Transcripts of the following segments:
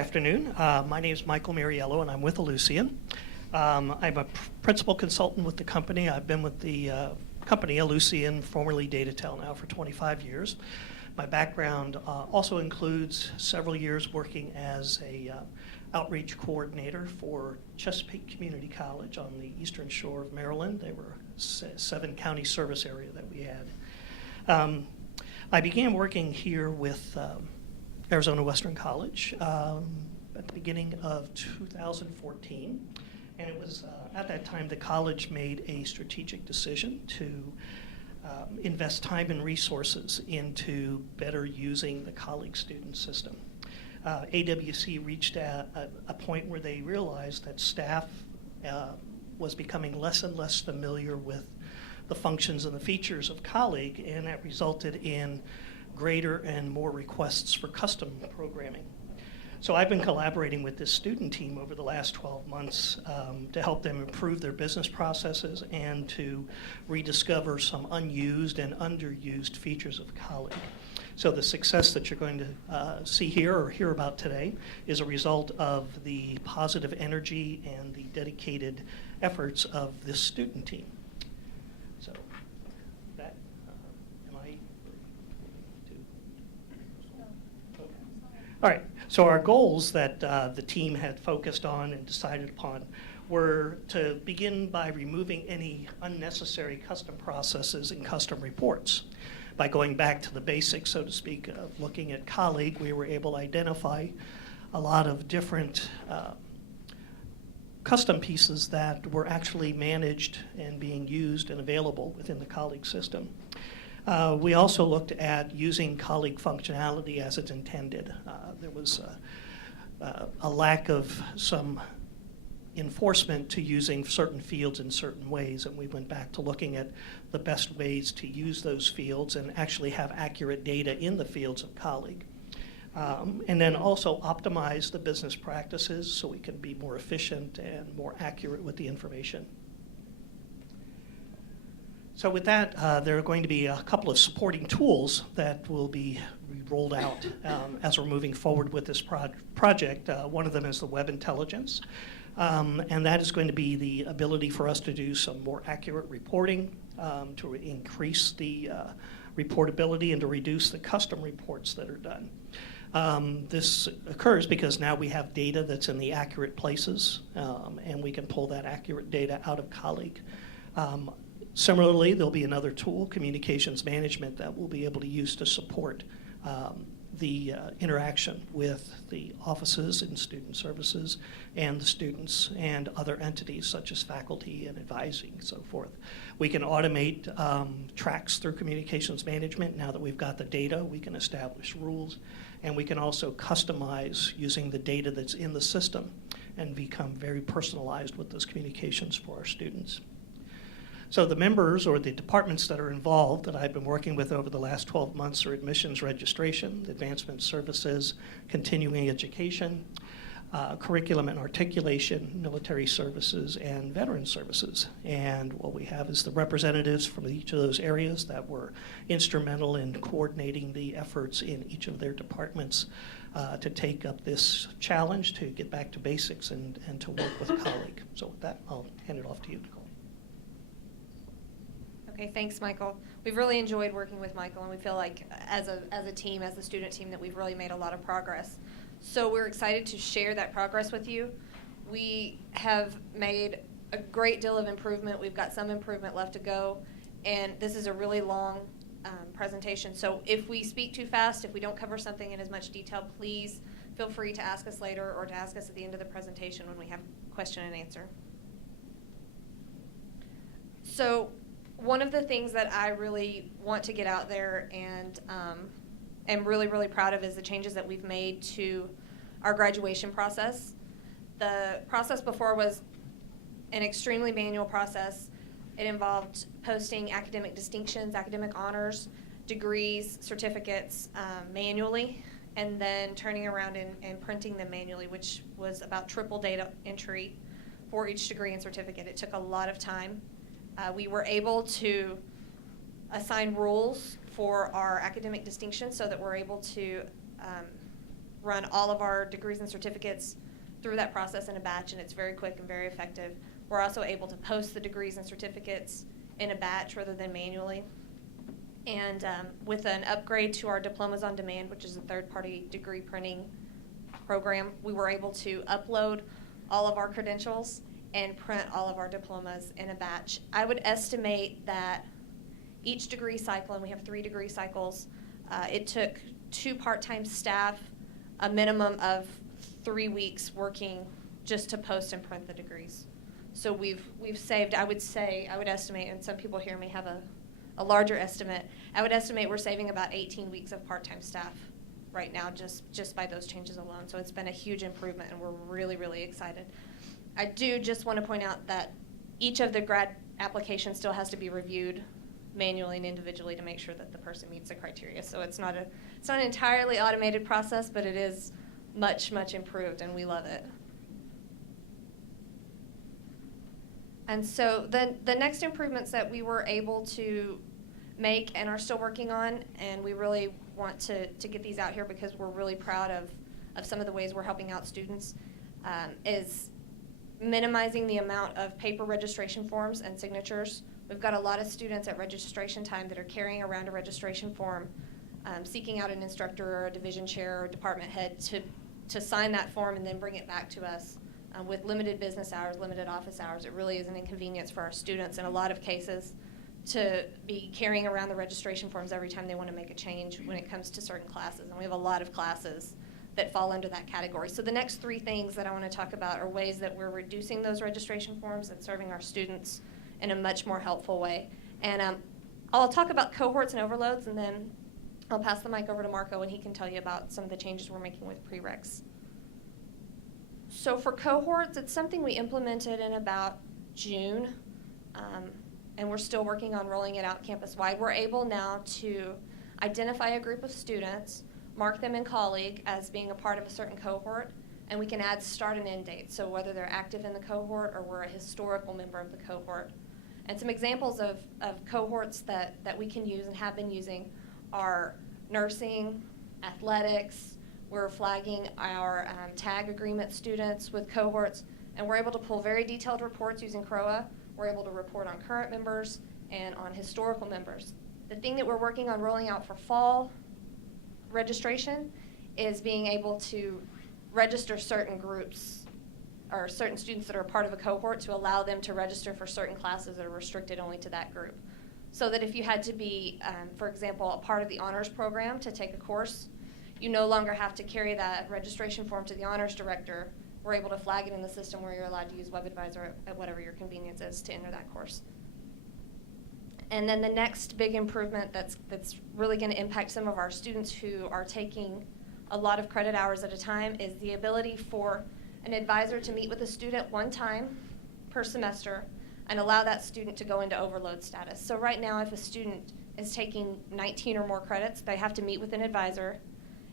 Afternoon. My name is Michael Mariello, and I'm with Ellucian. I'm a principal consultant with the company. I've been with the company Ellucian, formerly Datatel, now for 25 years. My background also includes several years working as a outreach coordinator for Chesapeake Community College on the eastern shore of Maryland. They were a 7-county service area that we had. I began working here with Arizona Western College at the beginning of 2014. And it was at that time the college made a strategic decision to invest time and resources into better using the colleague student system. AWC reached a point where they realized that staff was becoming less and less familiar with the functions and the features of colleague, and that resulted in greater and more requests for custom programming. So I've been collaborating with this student team over the last 12 months to help them improve their business processes and to rediscover some unused and underused features of colleague. So the success that you're going to see here or hear about today is a result of the positive energy and the dedicated efforts of this student team. So that, am I okay. All right, so our goals that the team had focused on and decided upon were to begin by removing any unnecessary custom processes and custom reports. By going back to the basics, so to speak, of looking at colleague, we were able to identify a lot of different custom pieces that were actually managed and being used and available within the colleague system. We also looked at using colleague functionality as it's intended. There was a lack of some enforcement to using certain fields in certain ways, and we went back to looking at the best ways to use those fields and actually have accurate data in the fields of colleague. And then also optimize the business practices so we can be more efficient and more accurate with the information. So with that, there are going to be a couple of supporting tools that will be rolled out as we're moving forward with this project. One of them is the Web Intelligence, and that is going to be the ability for us to do some more accurate reporting, to increase the reportability and to reduce the custom reports that are done. This occurs because now we have data that's in the accurate places, and we can pull that accurate data out of colleague. Similarly, there'll be another tool, communications management, that we'll be able to use to support the interaction with the offices and student services and the students and other entities such as faculty and advising and so forth. We can automate tracks through communications management. Now that we've got the data, we can establish rules, and we can also customize using the data that's in the system and become very personalized with those communications for our students. So the members or the departments that are involved that I've been working with over the last 12 months are admissions registration, advancement services, continuing education, curriculum and articulation, military services, and veteran services. And what we have is the representatives from each of those areas that were instrumental in coordinating the efforts in each of their departments to take up this challenge to get back to basics and to work with a colleague. So with that, I'll hand it off to you, Nicole. Okay, thanks, Michael. We've really enjoyed working with Michael, and we feel like as a team, as the student team, that we've really made a lot of progress. So we're excited to share that progress with you. We have made a great deal of improvement. We've got some improvement left to go, and this is a really long presentation. So if we speak too fast, if we don't cover something in as much detail, please feel free to ask us later or to ask us at the end of the presentation when we have question and answer. So one of the things that I really want to get out there and am really, really proud of is the changes that we've made to our graduation process. The process before was an extremely manual process. It involved posting academic distinctions, academic honors, degrees, certificates manually, and then turning around and printing them manually, which was about triple data entry for each degree and certificate. It took a lot of time. We were able to assign rules for our academic distinctions so that we're able to run all of our degrees and certificates through that process in a batch, and it's very quick and very effective. We're also able to post the degrees and certificates in a batch rather than manually. And with an upgrade to our Diplomas on Demand, which is a third-party degree printing program, we were able to upload all of our credentials and print all of our diplomas in a batch. I would estimate that each degree cycle, and we have 3 degree cycles, it took 2 part-time staff a minimum of 3 weeks working just to post and print the degrees. So we've saved, I would estimate, and some people here may have a larger estimate, I would estimate we're saving about 18 weeks of part-time staff right now just by those changes alone. So it's been a huge improvement, and we're really, really excited. I do just want to point out that each of the grad applications still has to be reviewed manually and individually to make sure that the person meets the criteria. So it's not an entirely automated process, but it is much, much improved, and we love it. And so the next improvements that we were able to make and are still working on, and we really want to get these out here because we're really proud of some of the ways we're helping out students, is minimizing the amount of paper registration forms and signatures. We've got a lot of students at registration time that are carrying around a registration form, seeking out an instructor or a division chair or department head to sign that form and then bring it back to us. With limited business hours, limited office hours, it really is an inconvenience for our students in a lot of cases to be carrying around the registration forms every time they want to make a change when it comes to certain classes. And we have a lot of classes that fall under that category. So the next 3 things that I want to talk about are ways that we're reducing those registration forms and serving our students in a much more helpful way. And I'll talk about cohorts and overloads, and then I'll pass the mic over to Marco, and he can tell you about some of the changes we're making with prereqs. So for cohorts, it's something we implemented in about June, and we're still working on rolling it out campus-wide. We're able now to identify a group of students, mark them in colleague as being a part of a certain cohort, and we can add start and end dates, so whether they're active in the cohort or we're a historical member of the cohort. And some examples of cohorts that we can use and have been using are nursing, athletics. We're flagging our tag agreement students with cohorts, and we're able to pull very detailed reports using CROA. We're able to report on current members and on historical members. The thing that we're working on rolling out for fall registration is being able to register certain groups or certain students that are a part of a cohort to allow them to register for certain classes that are restricted only to that group. So that if you had to be, for example, a part of the honors program to take a course, you no longer have to carry that registration form to the honors director. We're able to flag it in the system where you're allowed to use WebAdvisor at whatever your convenience is to enter that course. And then the next big improvement that's really going to impact some of our students who are taking a lot of credit hours at a time is the ability for an advisor to meet with a student 1 time per semester and allow that student to go into overload status. So right now, if a student is taking 19 or more credits, they have to meet with an advisor,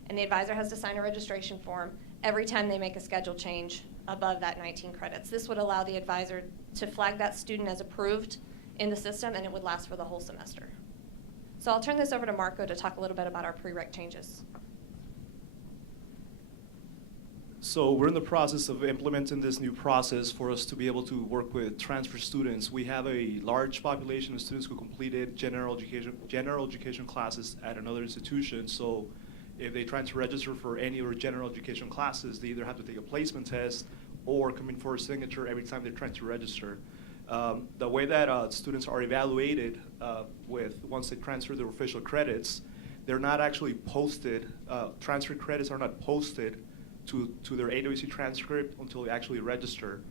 and the advisor has to sign a registration form every time they make a schedule change above that 19 credits. This would allow the advisor to flag that student as approved in the system, and it would last for the whole semester. So I'll turn this over to Marco to talk a little bit about our prereq changes. So we're in the process of implementing this new process for us to be able to work with transfer students. We have a large population of students who completed general education classes at another institution. So if they try to register for any of our general education classes, they either have to take a placement test or come in for a signature every time they're trying to register. The way that students are evaluated once they transfer their official credits, they're not actually posted. Transfer credits are not posted to their AWC transcript until they actually register.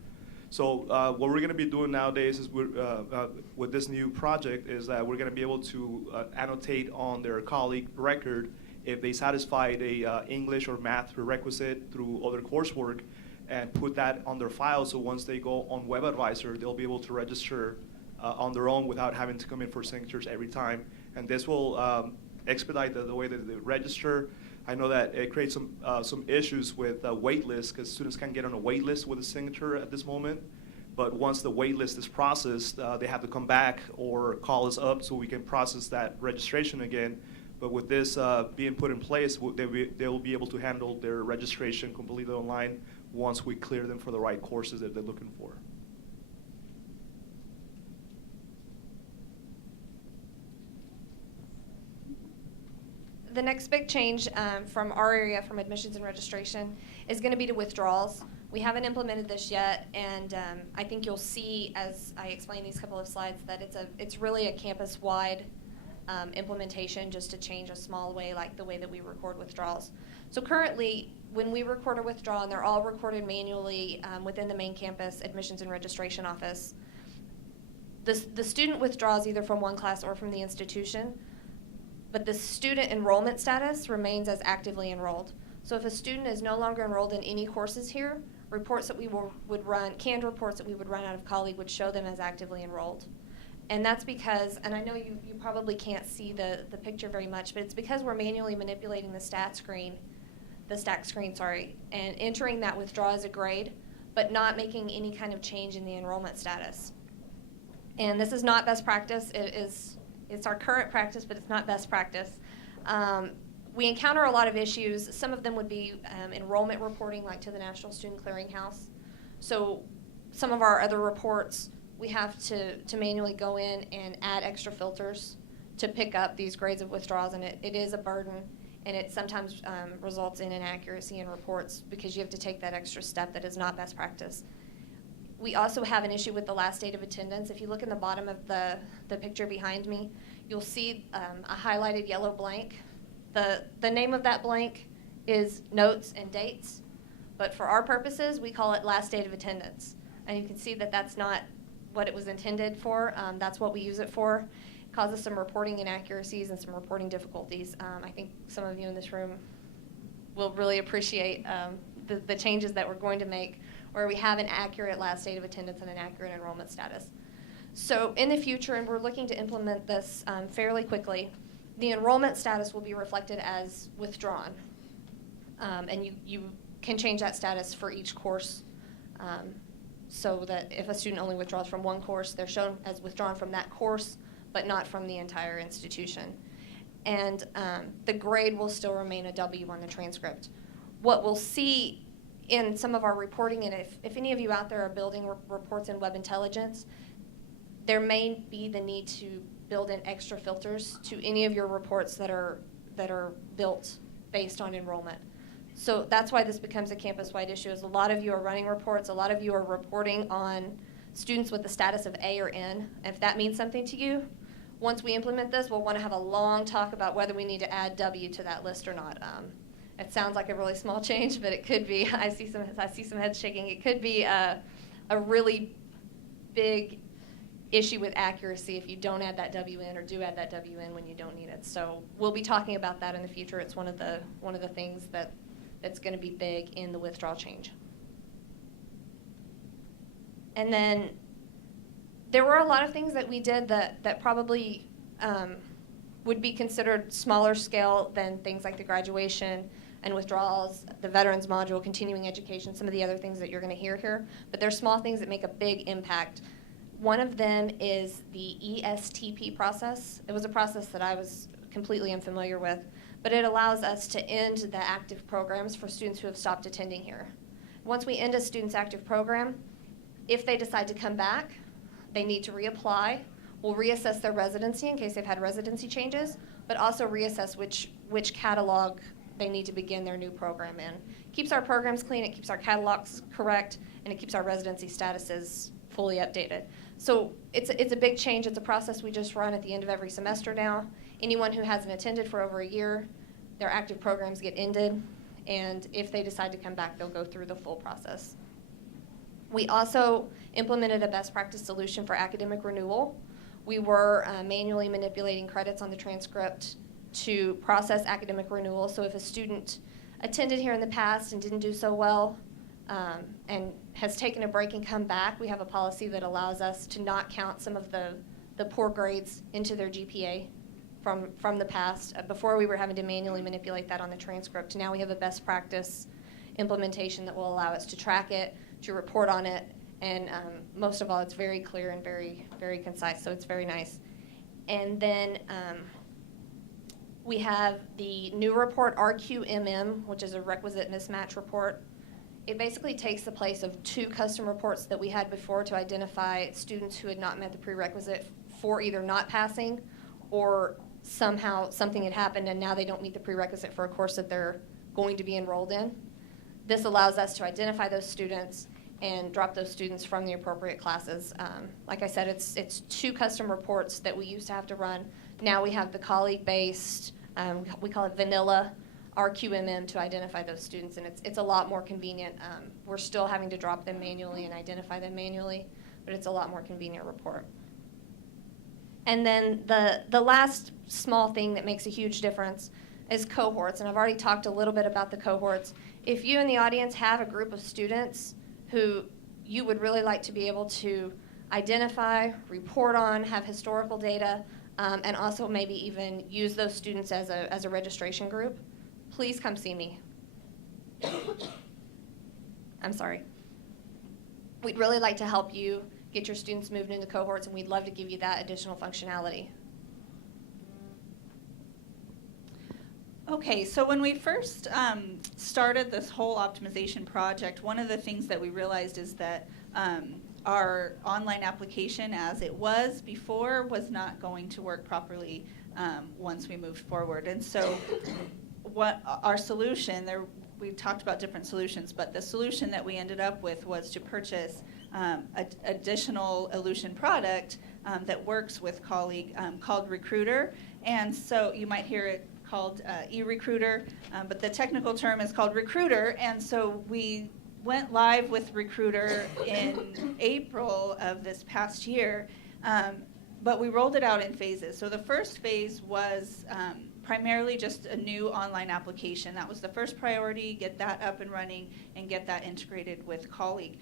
So what we're going to be doing nowadays is with this new project is that we're going to be able to annotate on their colleague record if they satisfied a English or math prerequisite through other coursework, and put that on their file, so once they go on WebAdvisor, they'll be able to register on their own without having to come in for signatures every time. And this will expedite the way that they register. I know that it creates some issues with wait lists, because students can't get on a wait list with a signature at this moment. But once the wait list is processed, they have to come back or call us up so we can process that registration again. But with this being put in place, they will be able to handle their registration completely online once we clear them for the right courses that they're looking for. The next big change from our area, from admissions and registration, is going to be to withdrawals. We haven't implemented this yet, and I think you'll see as I explain these couple of slides that it's really a campus-wide implementation, just to change a small way, like the way that we record withdrawals. So currently, when we record a withdrawal, and they're all recorded manually within the main campus admissions and registration office, the student withdraws either from one class or from the institution, but the student enrollment status remains as actively enrolled. So if a student is no longer enrolled in any courses here, reports that we would run, canned reports that we would run out of colleague would show them as actively enrolled. And that's because, and I know you probably can't see the picture very much, but it's because we're manually manipulating the stack screen, and entering that withdrawal as a grade, but not making any kind of change in the enrollment status. And this is not best practice. It's our current practice, but it's not best practice. We encounter a lot of issues. Some of them would be enrollment reporting, like to the National Student Clearinghouse. So some of our other reports, we have to manually go in and add extra filters to pick up these grades of withdrawals, and it is a burden, and it sometimes results in inaccuracy in reports because you have to take that extra step that is not best practice. We also have an issue with the last date of attendance. If you look in the bottom of the picture behind me, you'll see a highlighted yellow blank. The name of that blank is notes and dates, but for our purposes, we call it last date of attendance. And you can see that that's not what it was intended for. That's what we use it for. It causes some reporting inaccuracies and some reporting difficulties. I think some of you in this room will really appreciate the changes that we're going to make, where we have an accurate last date of attendance and an accurate enrollment status. So in the future, and we're looking to implement this fairly quickly, the enrollment status will be reflected as withdrawn. And you can change that status for each course, so that if a student only withdraws from one course, they're shown as withdrawn from that course, but not from the entire institution. And the grade will still remain a W on the transcript. What we'll see in some of our reporting, and if any of you out there are building reports in Web Intelligence, there may be the need to build in extra filters to any of your reports that are built based on enrollment. So that's why this becomes a campus-wide issue, is a lot of you are running reports, a lot of you are reporting on students with the status of A or N. If that means something to you, once we implement this, we'll want to have a long talk about whether we need to add W to that list or not. It sounds like a really small change, but it could be. I see some heads shaking. It could be a really big issue with accuracy if you don't add that W in, or do add that W in when you don't need it. So we'll be talking about that in the future. It's one of the things that's going to be big in the withdrawal change. And then there were a lot of things that we did that probably would be considered smaller scale than things like the graduation and withdrawals, the veterans module, continuing education, some of the other things that you're going to hear here. But they're small things that make a big impact. One of them is the ESTP process. It was a process that I was completely unfamiliar with, but it allows us to end the active programs for students who have stopped attending here. Once we end a student's active program, if they decide to come back, they need to reapply. We'll reassess their residency in case they've had residency changes, but also reassess which catalog they need to begin their new program in. Keeps our programs clean, it keeps our catalogs correct, and it keeps our residency statuses fully updated. So it's a big change. It's a process we just run at the end of every semester now. Anyone who hasn't attended for over a year, their active programs get ended, and if they decide to come back, they'll go through the full process. We also implemented a best practice solution for academic renewal. We were manually manipulating credits on the transcript to process academic renewal. So if a student attended here in the past and didn't do so well, and has taken a break and come back, we have a policy that allows us to not count some of the poor grades into their GPA from the past. Before we were having to manually manipulate that on the transcript. Now we have a best practice implementation that will allow us to track it, to report on it, and most of all, it's very clear and very, very concise, so it's very nice. And then We have the new report, RQMM, which is a requisite mismatch report. It basically takes the place of 2 custom reports that we had before to identify students who had not met the prerequisite for either not passing or somehow something had happened and now they don't meet the prerequisite for a course that they're going to be enrolled in. This allows us to identify those students and drop those students from the appropriate classes. Like I said, it's 2 custom reports that we used to have to run. Now we have the colleague-based, we call it vanilla RQMM to identify those students, and it's a lot more convenient. We're still having to drop them manually and identify them manually, but it's a lot more convenient report. And then the last small thing that makes a huge difference is cohorts, and I've already talked a little bit about the cohorts. If you in the audience have a group of students who you would really like to be able to identify, report on, have historical data, and also maybe even use those students as a registration group, please come see me. I'm sorry. We'd really like to help you get your students moved into cohorts, and we'd love to give you that additional functionality. Okay, so when we first started this whole optimization project, one of the things that we realized is that our online application as it was before was not going to work properly once we moved forward. And so what our solution, we talked about different solutions, but the solution that we ended up with was to purchase additional Ellucian product that works with Colleague called Recruiter. And so you might hear it called eRecruiter, but the technical term is called Recruiter. And so we went live with Recruiter in April of this past year, but we rolled it out in phases. So the first phase was primarily just a new online application. That was the first priority, get that up and running and get that integrated with Colleague.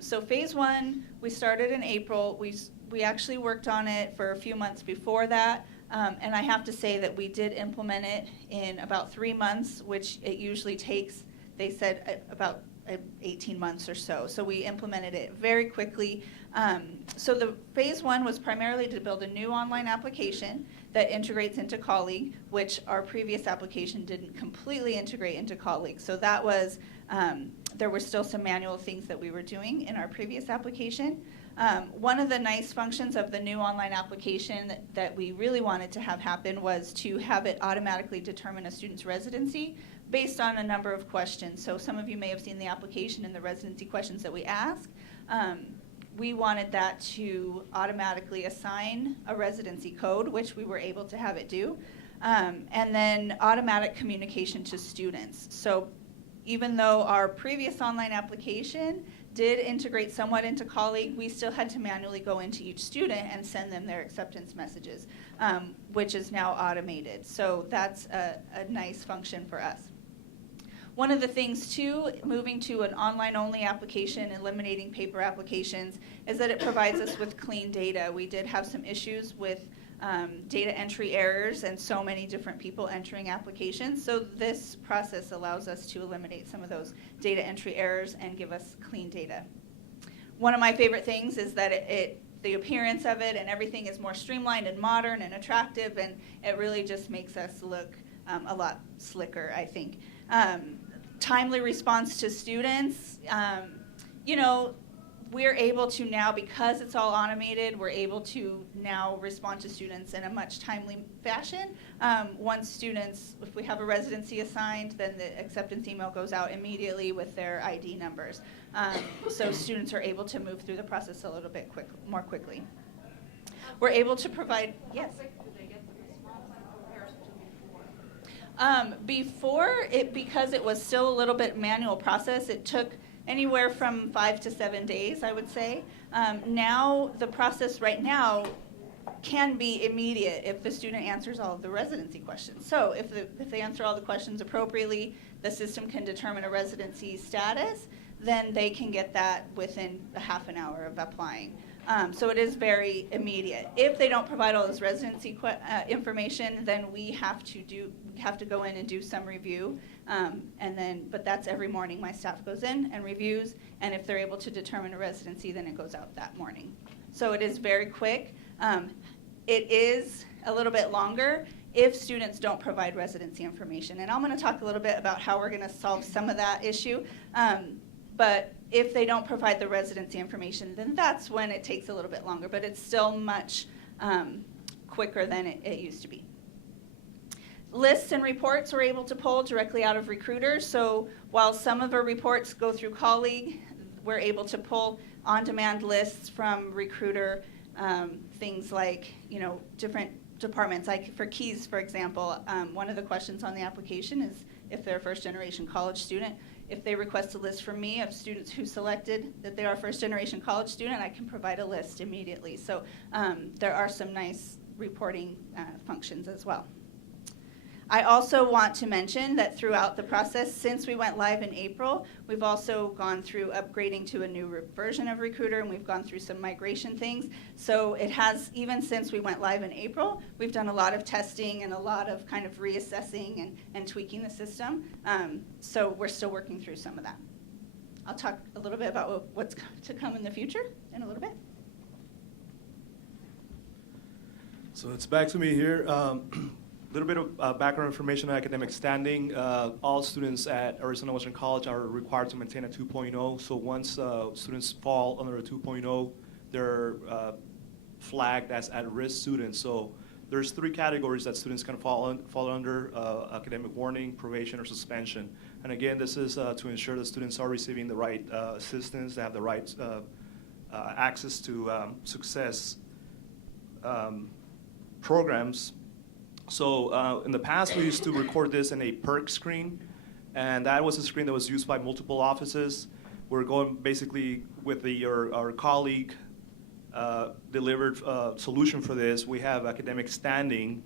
So phase 1, we started in April. We actually worked on it for a few months before that. And I have to say that we did implement it in about 3 months, which it usually takes, they said, about 18 months or so. So we implemented it very quickly. So the phase 1 was primarily to build a new online application that integrates into Colleague, which our previous application didn't completely integrate into Colleague. So that was, there were still some manual things that we were doing in our previous application. One of the nice functions of the new online application that we really wanted to have happen was to have it automatically determine a student's residency based on a number of questions. So some of you may have seen the application and the residency questions that we ask. We wanted that to automatically assign a residency code, which we were able to have it do, and then automatic communication to students. So even though our previous online application did integrate somewhat into Colleague, we still had to manually go into each student and send them their acceptance messages, which is now automated. So that's a nice function for us. One of the things, too, moving to an online-only application, eliminating paper applications, is that it provides us with clean data. We did have some issues with data entry errors and so many different people entering applications. So this process allows us to eliminate some of those data entry errors and give us clean data. One of my favorite things is that the appearance of it and everything is more streamlined and modern and attractive, and it really just makes us look a lot slicker, I think. Timely response to students, we're able to now, because it's all automated, we're able to now respond to students in a much timely fashion. Once students, if we have a residency assigned, then the acceptance email goes out immediately with their ID numbers. So students are able to move through the process a little bit more quickly. We're able to provide, yes? Because it was still a little bit manual process, it took anywhere from 5 to 7 days, I would say. Now, the process right now can be immediate if the student answers all of the residency questions. So if they answer all the questions appropriately, the system can determine a residency status, then they can get that within a half an hour of applying. So it is very immediate. If they don't provide all this residency information, then we have to go in and do some review, but that's every morning. My staff goes in and reviews, and if they're able to determine a residency, then it goes out that morning. So it is very quick. It is a little bit longer if students don't provide residency information. And I'm going to talk a little bit about how we're going to solve some of that issue. But if they don't provide the residency information, then that's when it takes a little bit longer. But it's still much quicker than it used to be. Lists and reports we're able to pull directly out of Recruiter. So while some of our reports go through Colleague, we're able to pull on-demand lists from Recruiter, things like, different departments. Like for Keys, for example, one of the questions on the application is if they're a first-generation college student. If they request a list from me of students who selected that they are a first-generation college student, I can provide a list immediately. So there are some nice reporting functions as well. I also want to mention that throughout the process, since we went live in April, we've also gone through upgrading to a new version of Recruiter, and we've gone through some migration things. So it has, even since we went live in April, we've done a lot of testing and a lot of kind of reassessing and tweaking the system. So we're still working through some of that. I'll talk a little bit about what's to come in the future in a little bit. So it's back to me here. Little bit of background information on academic standing. All students at Arizona Western College are required to maintain a 2.0. So once students fall under a 2.0, they're flagged as at-risk students. So there's 3 categories that students can fall under: academic warning, probation, or suspension. And again, this is to ensure that students are receiving the right assistance, they have the right access to success programs. So in the past, we used to record this in a PERC screen, and that was a screen that was used by multiple offices. We're going basically with our colleague delivered solution for this. We have academic standing,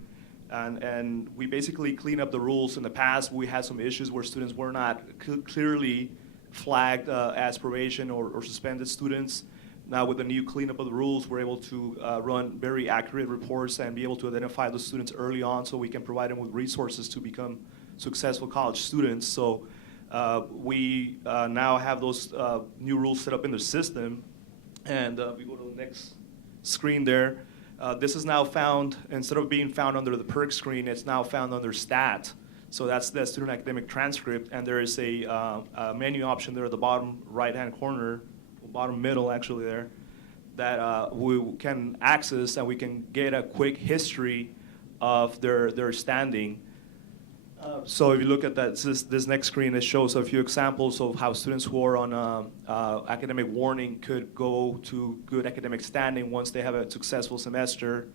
and we basically clean up the rules. In the past, we had some issues where students were not clearly flagged as probation or suspended students. Now with the new cleanup of the rules, we're able to run very accurate reports and be able to identify those students early on so we can provide them with resources to become successful college students. So we now have those new rules set up in the system. And we go to the next screen there. This is now found, instead of being found under the PERC screen, it's now found under STAT. So that's the student academic transcript. And there is a menu option there at the bottom right-hand corner, bottom middle actually there, that we can access, and we can get a quick history of their standing. So if you look at that, this next screen, it shows a few examples of how students who are on academic warning could go to good academic standing once they have a successful semester.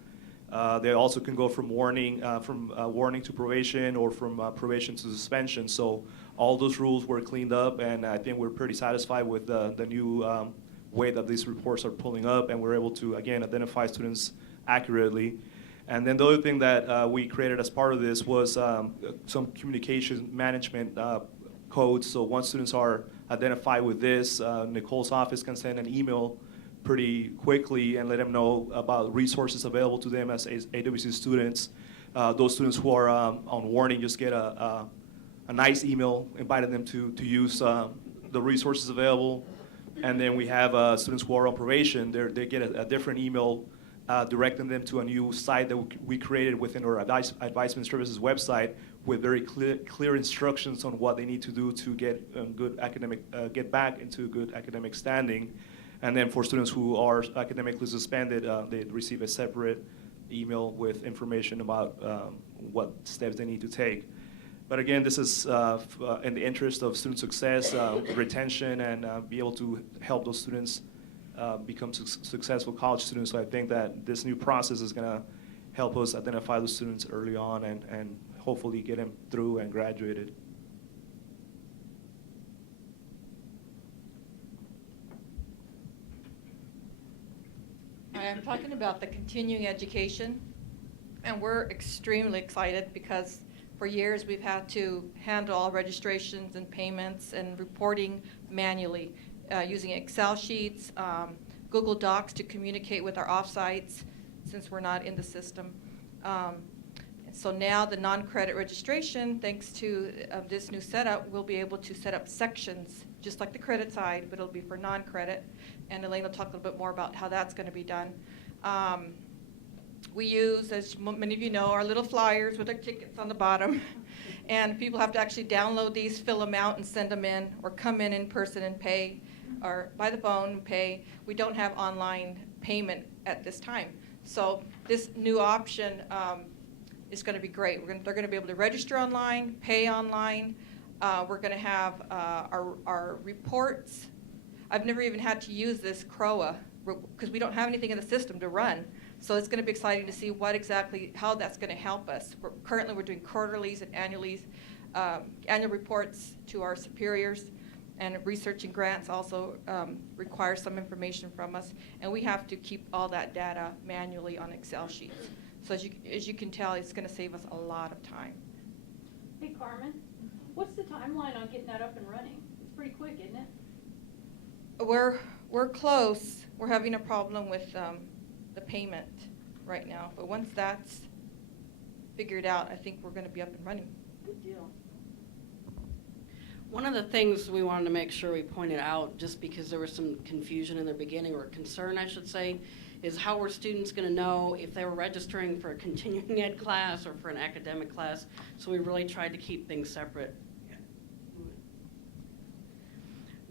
They also can go from warning to probation, or from probation to suspension. So all those rules were cleaned up, and I think we're pretty satisfied with the new way that these reports are pulling up, and we're able to, again, identify students accurately. And then the other thing that we created as part of this was some communication management codes. So once students are identified with this, Nicole's office can send an email pretty quickly and let them know about resources available to them as AWC students. Those students who are on warning just get a nice email inviting them to use the resources available. And then we have students who are on probation. They get a different email directing them to a new site that we created within our Advisement Services website, with very clear instructions on what they need to do to get get back into good academic standing. And then for students who are academically suspended, they receive a separate email with information about what steps they need to take. But again, this is in the interest of student success, retention, and be able to help those students become successful college students. So I think that this new process is going to help us identify those students early on and hopefully get them through and graduated. I'm talking about the continuing education, and we're extremely excited because for years we've had to handle all registrations and payments and reporting manually using Excel sheets, Google Docs to communicate with our offsites since we're not in the system. So now the non-credit registration, thanks to this new setup, we'll be able to set up sections just like the credit side, but it'll be for non-credit. And Elaine will talk a little bit more about how that's going to be done. We use, as many of you know, our little flyers with our tickets on the bottom. And people have to actually download these, fill them out, and send them in, or come in person and pay, or by the phone pay. We don't have online payment at this time. So this new option is going to be great. They're going to be able to register online, pay online. We're going to have our reports. I've never even had to use this CROA because we don't have anything in the system to run. So it's going to be exciting to see how that's going to help us. Currently, we're doing quarterlies and annual reports to our superiors, and research and grants also require some information from us, and we have to keep all that data manually on Excel sheets. So as you can tell, it's going to save us a lot of time. Hey Carmen, what's the timeline on getting that up and running? It's pretty quick, isn't it? We're close. We're having a problem with the payment right now, but once that's figured out, I think we're going to be up and running. Good deal. One of the things we wanted to make sure we pointed out, just because there was some confusion in the beginning, or concern I should say, is how were students going to know if they were registering for a continuing ed class or for an academic class. So we really tried to keep things separate.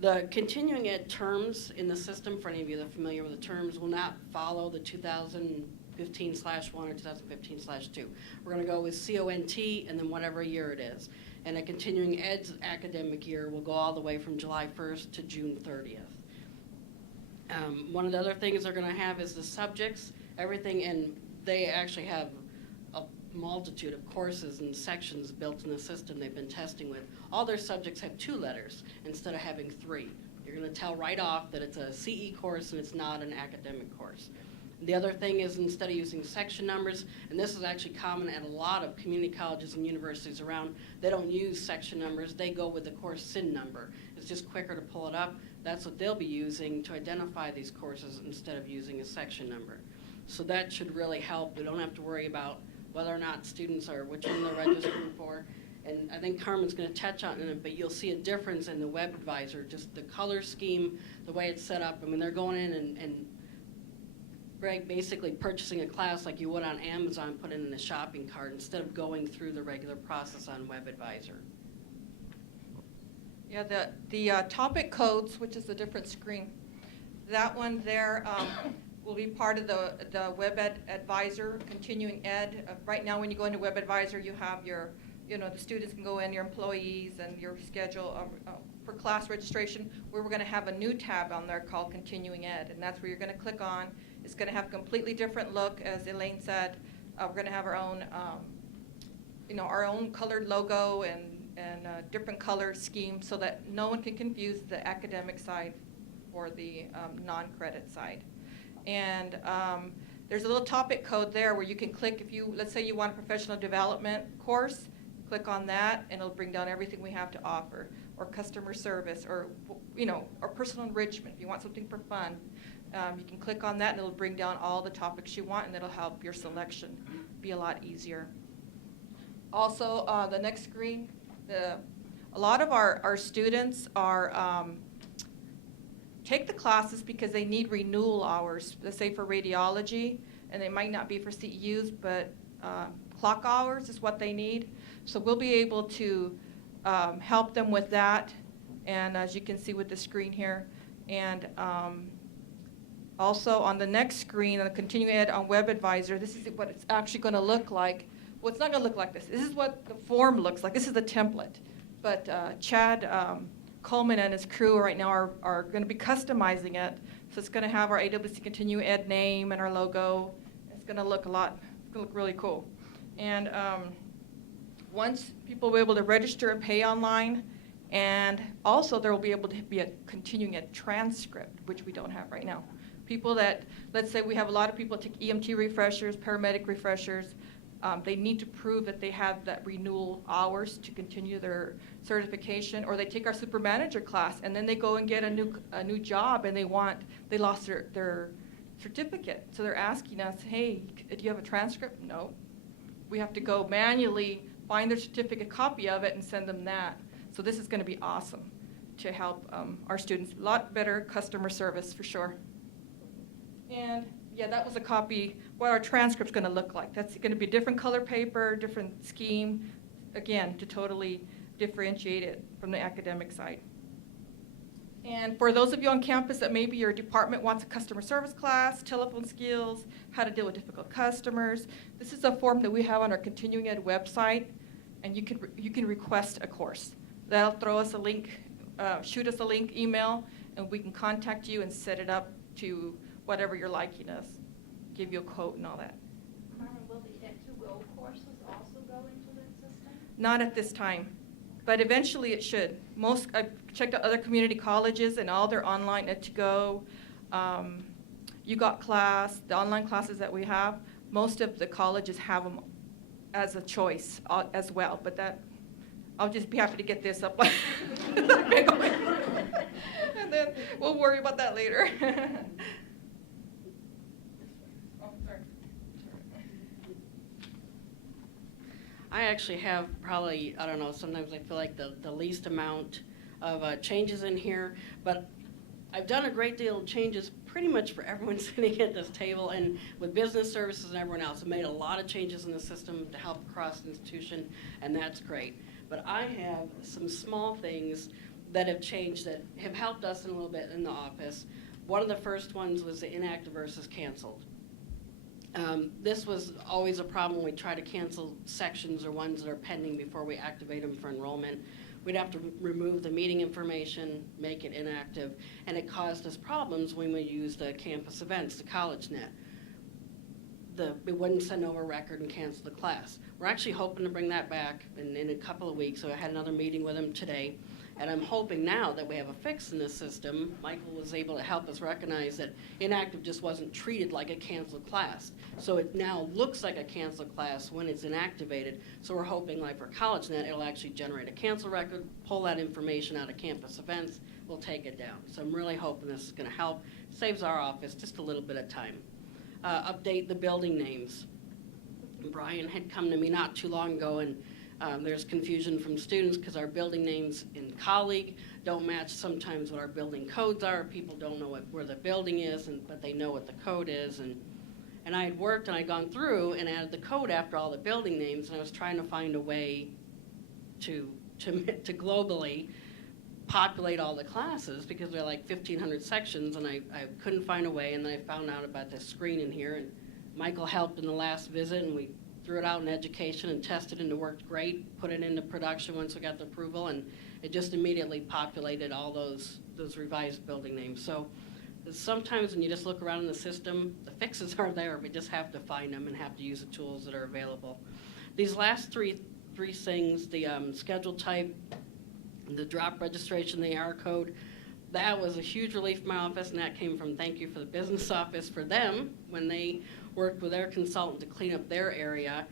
The continuing ed terms in the system, for any of you that are familiar with the terms, will not follow the 2015/1 or 2015/2. We're going to go with CONT and then whatever year it is. And a continuing ed's academic year will go all the way from July 1st to June 30th. One of the other things they're going to have is the subjects, everything, and they actually have a multitude of courses and sections built in the system they've been testing with. All their subjects have 2 letters instead of having 3. You're going to tell right off that it's a CE course and it's not an academic course. The other thing is, instead of using section numbers, and this is actually common at a lot of community colleges and universities around, they don't use section numbers, they go with the course SIN number. It's just quicker to pull it up. That's what they'll be using to identify these courses instead of using a section number. So that should really help. We don't have to worry about whether or not students are, which one they're registering for. And I think Carmen's going to touch on it, but you'll see a difference in the Web Advisor, just the color scheme, the way it's set up. I mean, they're going in and basically purchasing a class like you would on Amazon, put it in a shopping cart instead of going through the regular process on Web Advisor. Yeah, the topic codes, which is a different screen, that one there will be part of the Web Advisor, continuing ed. Right now, when you go into Web Advisor, you have your, the students can go in, your employees, and your schedule for class registration. We're going to have a new tab on there called continuing ed, and that's where you're going to click on. It's going to have a completely different look, as Elaine said. We're going to have our own, our own colored logo and different color scheme so that no one can confuse the academic side or the non-credit side. And there's a little topic code there where you can click let's say you want a professional development course, click on that and it'll bring down everything we have to offer, or customer service, or or personal enrichment. If you want something for fun, you can click on that and it'll bring down all the topics you want, and it'll help your selection be a lot easier. Also, the next screen, a lot of our students are take the classes because they need renewal hours, let's say for radiology, and they might not be for CEUs, but clock hours is what they need. So we'll be able to help them with that, and as you can see with the screen here. And also on the next screen, on the continuing ed on Web Advisor, this is what it's actually going to look like. Well, it's not going to look like this. This is what the form looks like. This is the template. But Chad Coleman and his crew right now are going to be customizing it. So it's going to have our AWC Continuing Ed name and our logo. It's going to look it's going to look really cool. And once people will be able to register and pay online, and also there will be able to be a continuing ed transcript, which we don't have right now. People that, let's say we have a lot of people take EMT refreshers, paramedic refreshers. They need to prove that they have that renewal hours to continue their certification, or they take our super manager class and then they go and get a new job and they lost their certificate. So they're asking us, hey, do you have a transcript? No. We have to go manually find their certificate, copy of it, and send them that. So this is going to be awesome to help our students. A lot better customer service for sure. And Yeah, that was a copy, what our transcript's gonna look like. That's gonna be different color paper, different scheme, again, to totally differentiate it from the academic side. And for those of you on campus that maybe your department wants a customer service class, telephone skills, how to deal with difficult customers, this is a form that we have on our continuing ed website, and you can request a course. That'll throw us a link, shoot us a link, email, and we can contact you and set it up to whatever your liking is, give you a quote and all that. Carmen, will the Ed2Go courses also go into that system? Not at this time, but eventually it should. I've checked out other community colleges and all their online Ed2Go, You Got Class, the online classes that we have, most of the colleges have them as a choice as well, but I'll just be happy to get this up. And then we'll worry about that later. Oh, sorry. I actually have probably, I don't know, sometimes I feel like the least amount of changes in here, but I've done a great deal of changes pretty much for everyone sitting at this table, and with business services and everyone else. I've made a lot of changes in the system to help across the institution, and that's great. But I have some small things that have changed that have helped us in a little bit in the office. One of the first ones was the inactive versus canceled. This was always a problem when we try to cancel sections or ones that are pending before we activate them for enrollment. We'd have to remove the meeting information, make it inactive, and it caused us problems when we used the campus events, the CollegeNet. We wouldn't send over a record and cancel the class. We're actually hoping to bring that back in a couple of weeks, so I had another meeting with him today. And I'm hoping now that we have a fix in this system, Michael was able to help us recognize that inactive just wasn't treated like a canceled class. So it now looks like a canceled class when it's inactivated. So we're hoping, like for CollegeNet, it'll actually generate a cancel record, pull that information out of campus events, we'll take it down. So I'm really hoping this is gonna help, saves our office just a little bit of time. Update the building names. Brian had come to me not too long ago, and there's confusion from students because our building names in Colleague don't match sometimes what our building codes are. People don't know where the building is, but they know what the code is. And I had worked and I'd gone through and added the code after all the building names, and I was trying to find a way to globally populate all the classes because there are like 1,500 sections, and I couldn't find a way, and then I found out about this screen in here, and Michael helped in the last visit, and we threw it out in education and tested, and it worked great. Put it into production once we got the approval, and it just immediately populated all those revised building names. So sometimes when you just look around in the system, the fixes are there. We just have to find them and have to use the tools that are available. These last three things, the schedule type, the drop registration, the AR code, that was a huge relief for my office, and that came from thank you for the business office for them when they worked with their consultant to clean up their area.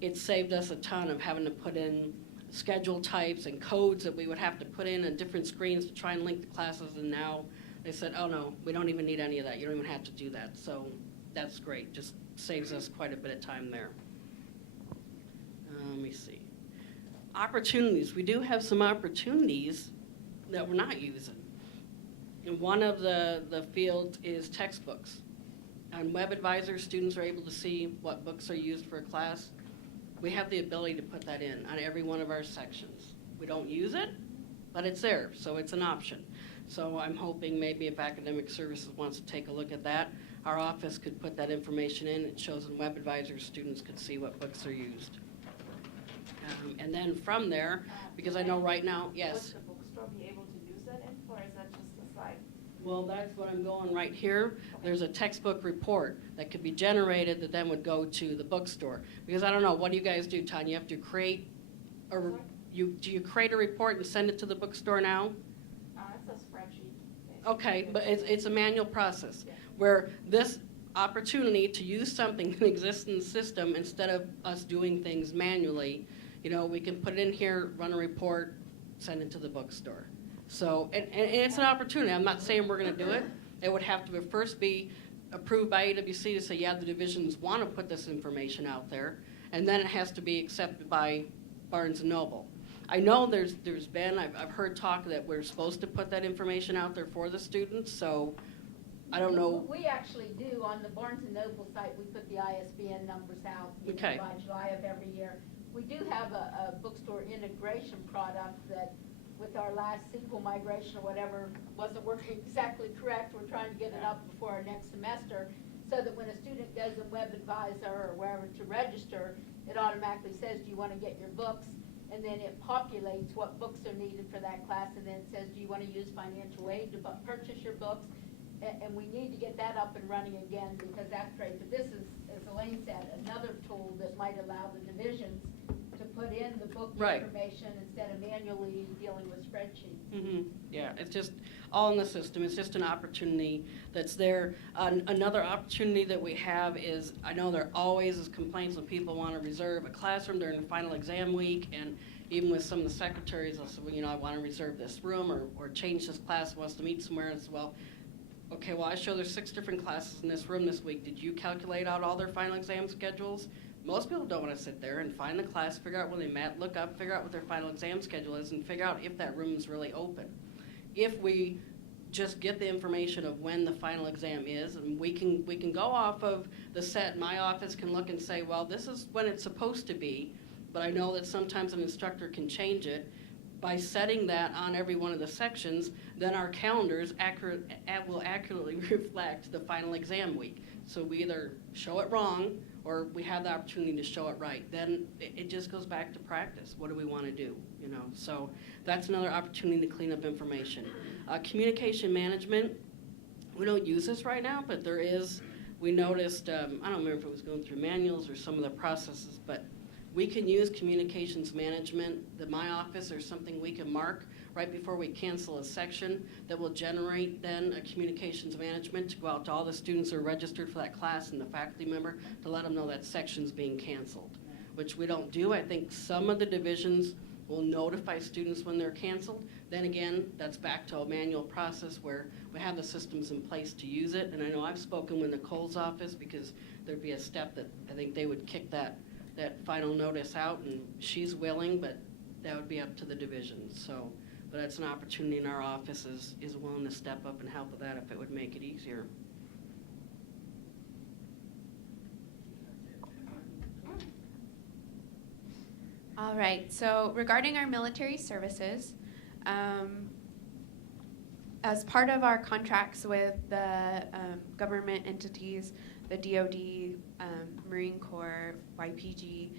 It saved us a ton of having to put in schedule types and codes that we would have to put in on different screens to try and link the classes, and now they said, oh no, we don't even need any of that. You don't even have to do that. So that's great. Just saves us quite a bit of time there. Let me see. Opportunities. We do have some opportunities that we're not using. And one of the fields is textbooks. On WebAdvisor, students are able to see what books are used for a class. We have the ability to put that in on every one of our sections. We don't use it, but it's there, so it's an option. So I'm hoping maybe if Academic Services wants to take a look at that, our office could put that information in. It shows in WebAdvisor, students could see what books are used. And then from there, because I know right now, yes. Would the bookstore be able to use that info, or is that just a slide? Well, that's what I'm going right here. There's a textbook report that could be generated that then would go to the bookstore. Because I don't know, what do you guys do, Tanya? You have to create, or do you create a report and send it to the bookstore now? It's a spreadsheet. Okay, but it's a manual process Yeah. where this opportunity to use something that exists in the system instead of us doing things manually, you know, we can put it in here, run a report, send it to the bookstore. So, and it's an opportunity. I'm not saying we're going to do it. It would have to first be approved by AWC to say, yeah, the divisions want to put this information out there, and then it has to be accepted by Barnes & Noble. I know there's been, I've heard talk that we're supposed to put that information out there for the students, so I don't know. We actually do, on the Barnes and Noble site, we put the ISBN numbers out, Okay. by July of every year. We do have a bookstore integration product that, with our last SQL migration or whatever, wasn't working exactly correct. We're trying to get it up before our next semester, so that when a student goes in WebAdvisor or wherever to register, it automatically says, do you want to get your books? And then it populates what books are needed for that class, and then it says, do you want to use financial aid to purchase your books? And we need to get that up and running again, because that's great. But this is, as Elaine said, another tool that might allow the divisions to put in the book Right. information instead of manually dealing with spreadsheets. Yeah, it's just all in the system. It's just an opportunity that's there. Another opportunity that we have is, I know there always is complaints when people want to reserve a classroom during the final exam week, and even with some of the secretaries, they'll say, well, you know, I want to reserve this room or change this class, wants to meet somewhere, and it's, well, okay, well, I show there's 6 different classes in this room this week. Did you calculate out all their final exam schedules? Most people don't want to sit there and find the class, figure out when they met, look up, figure out what their final exam schedule is, and figure out if that room is really open. If we just get the information of when the final exam is, and we can go off of the set. My office can look and say, well, this is when it's supposed to be, but I know that sometimes an instructor can change it. By setting that on every one of the sections, then our calendars will accurately reflect the final exam week. So we either show it wrong, or we have the opportunity to show it right. Then it just goes back to practice. What do we want to do? You know, so that's another opportunity to clean up information. Communication management, we don't use this right now, but there is. We noticed, I don't remember if it was going through manuals or some of the processes, but we can use communications management, my office, or something we can mark right before we cancel a section that will generate then a communications management to go out to all the students who are registered for that class and the faculty member to let them know that section's being canceled, which we don't do. I think some of the divisions will notify students when they're canceled. Then again, that's back to a manual process where we have the systems in place to use it. And I know I've spoken with Nicole's office, because there'd be a step that I think they would kick that final notice out, and she's willing, but that would be up to the divisions. So, but that's an opportunity, in our office is willing to step up and help with that if it would make it easier. All right, so regarding our military services, as part of our contracts with the government entities, the DoD, Marine Corps, YPG,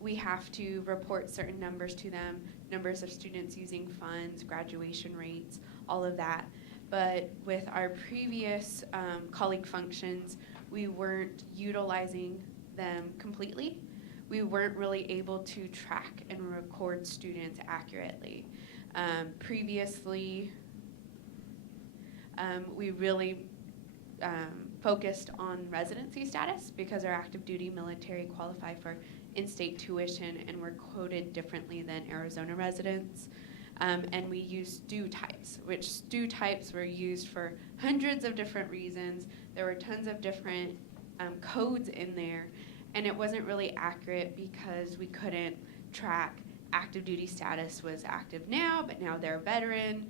we have to report certain numbers to them, numbers of students using funds, graduation rates, all of that. But with our previous colleague functions, we weren't utilizing them completely. We weren't really able to track and record students accurately. Previously, we really focused on residency status, because our active duty military qualify for in-state tuition and were quoted differently than Arizona residents. And we used due types, which due types were used for hundreds of different reasons. There were tons of different codes in there, and it wasn't really accurate because we couldn't track active duty status was active now, but now they're veteran,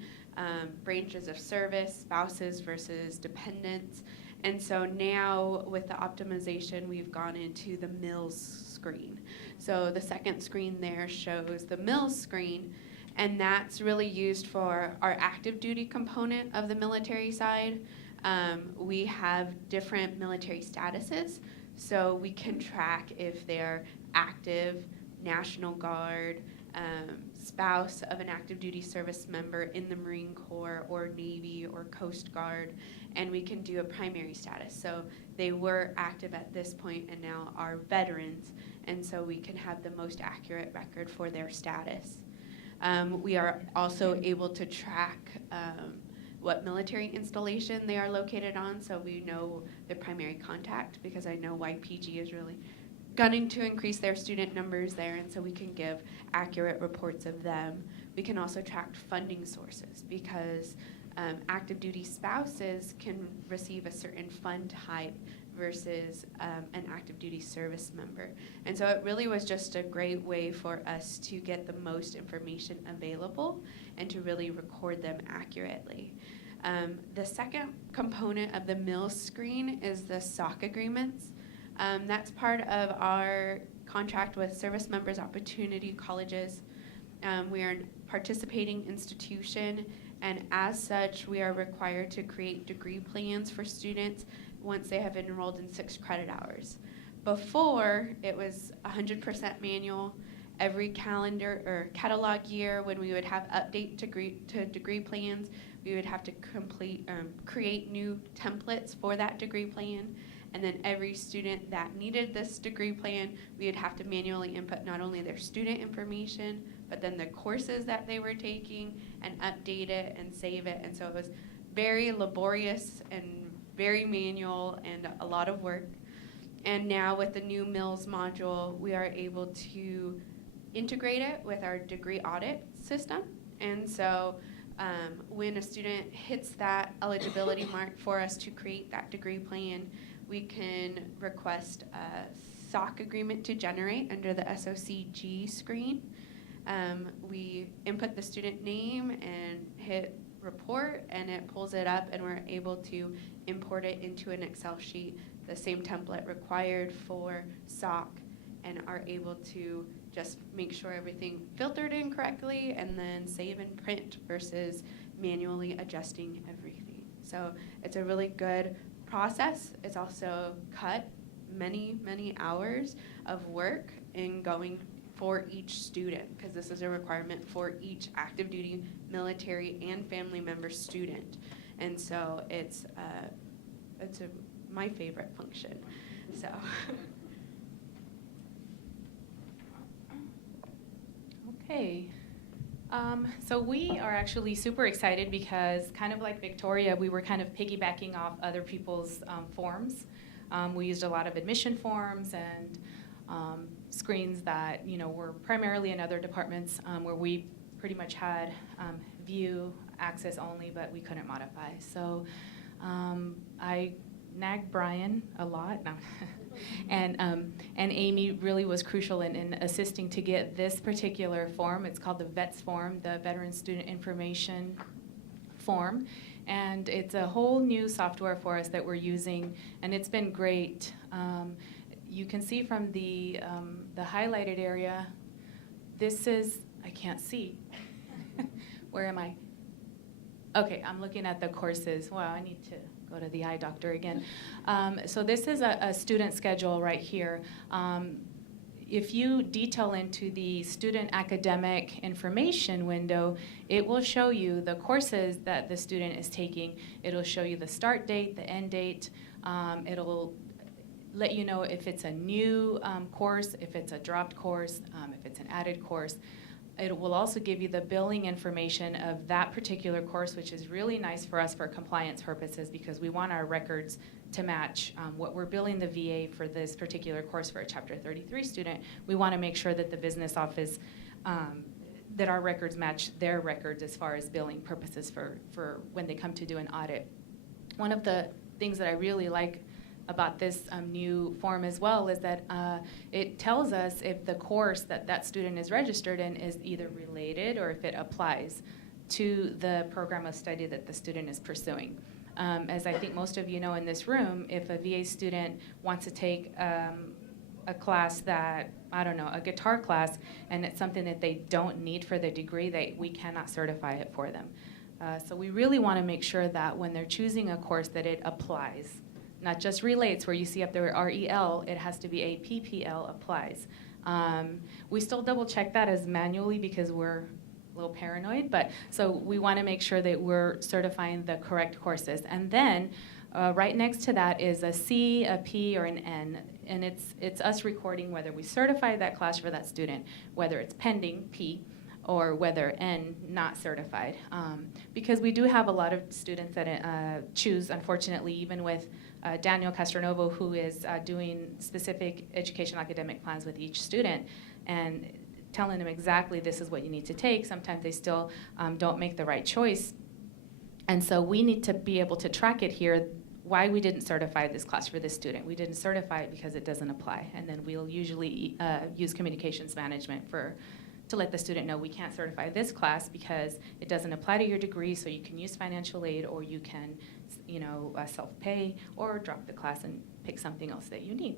branches of service, spouses versus dependents. And so now with the optimization, we've gone into the Mills screen. So the second screen there shows the Mills screen, and that's really used for our active duty component of the military side. We have different military statuses, so we can track if they're active, National Guard, spouse of an active duty service member in the Marine Corps or Navy or Coast Guard, and we can do a primary status. So they were active at this point and now are veterans, and so we can have the most accurate record for their status. We are also able to track what military installation they are located on, so we know the primary contact, because I know YPG is really gunning to increase their student numbers there, and so we can give accurate reports of them. We can also track funding sources, because active duty spouses can receive a certain fund type versus an active duty service member. And so it really was just a great way for us to get the most information available and to really record them accurately. The second component of the Mills screen is the SOC agreements. That's part of our contract with Service Members Opportunity Colleges. We are a participating institution, and as such, we are required to create degree plans for students once they have enrolled in 6 credit hours. Before, it was 100% manual. Every calendar or catalog year, when we would have update to degree plans, we would have to create new templates for that degree plan. And then every student that needed this degree plan, we would have to manually input not only their student information, but then the courses that they were taking, and update it and save it. And so it was very laborious and very manual and a lot of work. And now with the new Mills module, we are able to integrate it with our degree audit system. And so when a student hits that eligibility mark for us to create that degree plan, we can request a SOC agreement to generate under the SOCG screen. We input the student name and hit report, and it pulls it up, and we're able to import it into an Excel sheet, the same template required for SOC, and are able to just make sure everything filtered in correctly and then save and print versus manually adjusting everything. So it's a really good process. It's also cut many, many hours of work in going for each student, because this is a requirement for each active duty military and family member student. And so it's my favorite function. So. Okay. So we are actually super excited because, kind of like Victoria, we were kind of piggybacking off other people's forms. We used a lot of admission forms and screens that were primarily in other departments where we pretty much had view access only, but we couldn't modify. So I nagged Brian a lot. No. And Amy really was crucial in assisting to get this particular form. It's called the VETS form, the Veteran Student Information Form. And it's a whole new software for us that we're using, and it's been great. You can see from the highlighted area, this is, I can't see. Where am I? Okay, I'm looking at the courses. Wow, I need to go to the eye doctor again. So this is a student schedule right here. If you detail into the student academic information window, it will show you the courses that the student is taking. It'll show you the start date, the end date. It'll let you know if it's a new course, if it's a dropped course, if it's an added course. It will also give you the billing information of that particular course, which is really nice for us for compliance purposes, because we want our records to match what we're billing the VA for this particular course for a Chapter 33 student. We want to make sure that the business office, that our records match their records as far as billing purposes for when they come to do an audit. One of the things that I really like about this new form as well is that it tells us if the course that that student is registered in is either related or if it applies to the program of study that the student is pursuing. As I think most of you know in this room, if a VA student wants to take a class that, I don't know, a guitar class, and it's something that they don't need for the degree, we cannot certify it for them. So we really want to make sure that when they're choosing a course that it applies. Not just relates, where you see up there REL, it has to be a PPL applies. We still double check that as manually because we're a little paranoid, but so we want to make sure that we're certifying the correct courses. And then right next to that is a C, a P, or an N, and it's us recording whether we certify that class for that student, whether it's pending, P, or whether N, not certified. Because we do have a lot of students that choose, unfortunately, even with Daniel Castronovo, who is doing specific educational academic plans with each student and telling them exactly this is what you need to take. Sometimes they still don't make the right choice. And so we need to be able to track it here, why we didn't certify this class for this student. We didn't certify it because it doesn't apply. And then we'll usually use communications management for to let the student know we can't certify this class because it doesn't apply to your degree, so you can use financial aid, or you can, self-pay, or drop the class and pick something else that you need.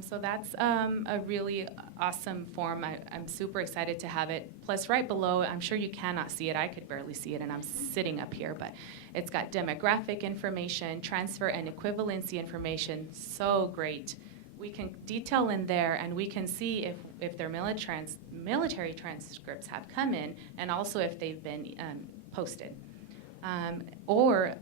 So that's a really awesome form. I'm super excited to have it. Plus, right below, I'm sure you cannot see it. I could barely see it, and I'm sitting up here, but it's got demographic information, transfer and equivalency information. So great. We can detail in there, and we can see if their military transcripts have come in, and also if they've been posted. Or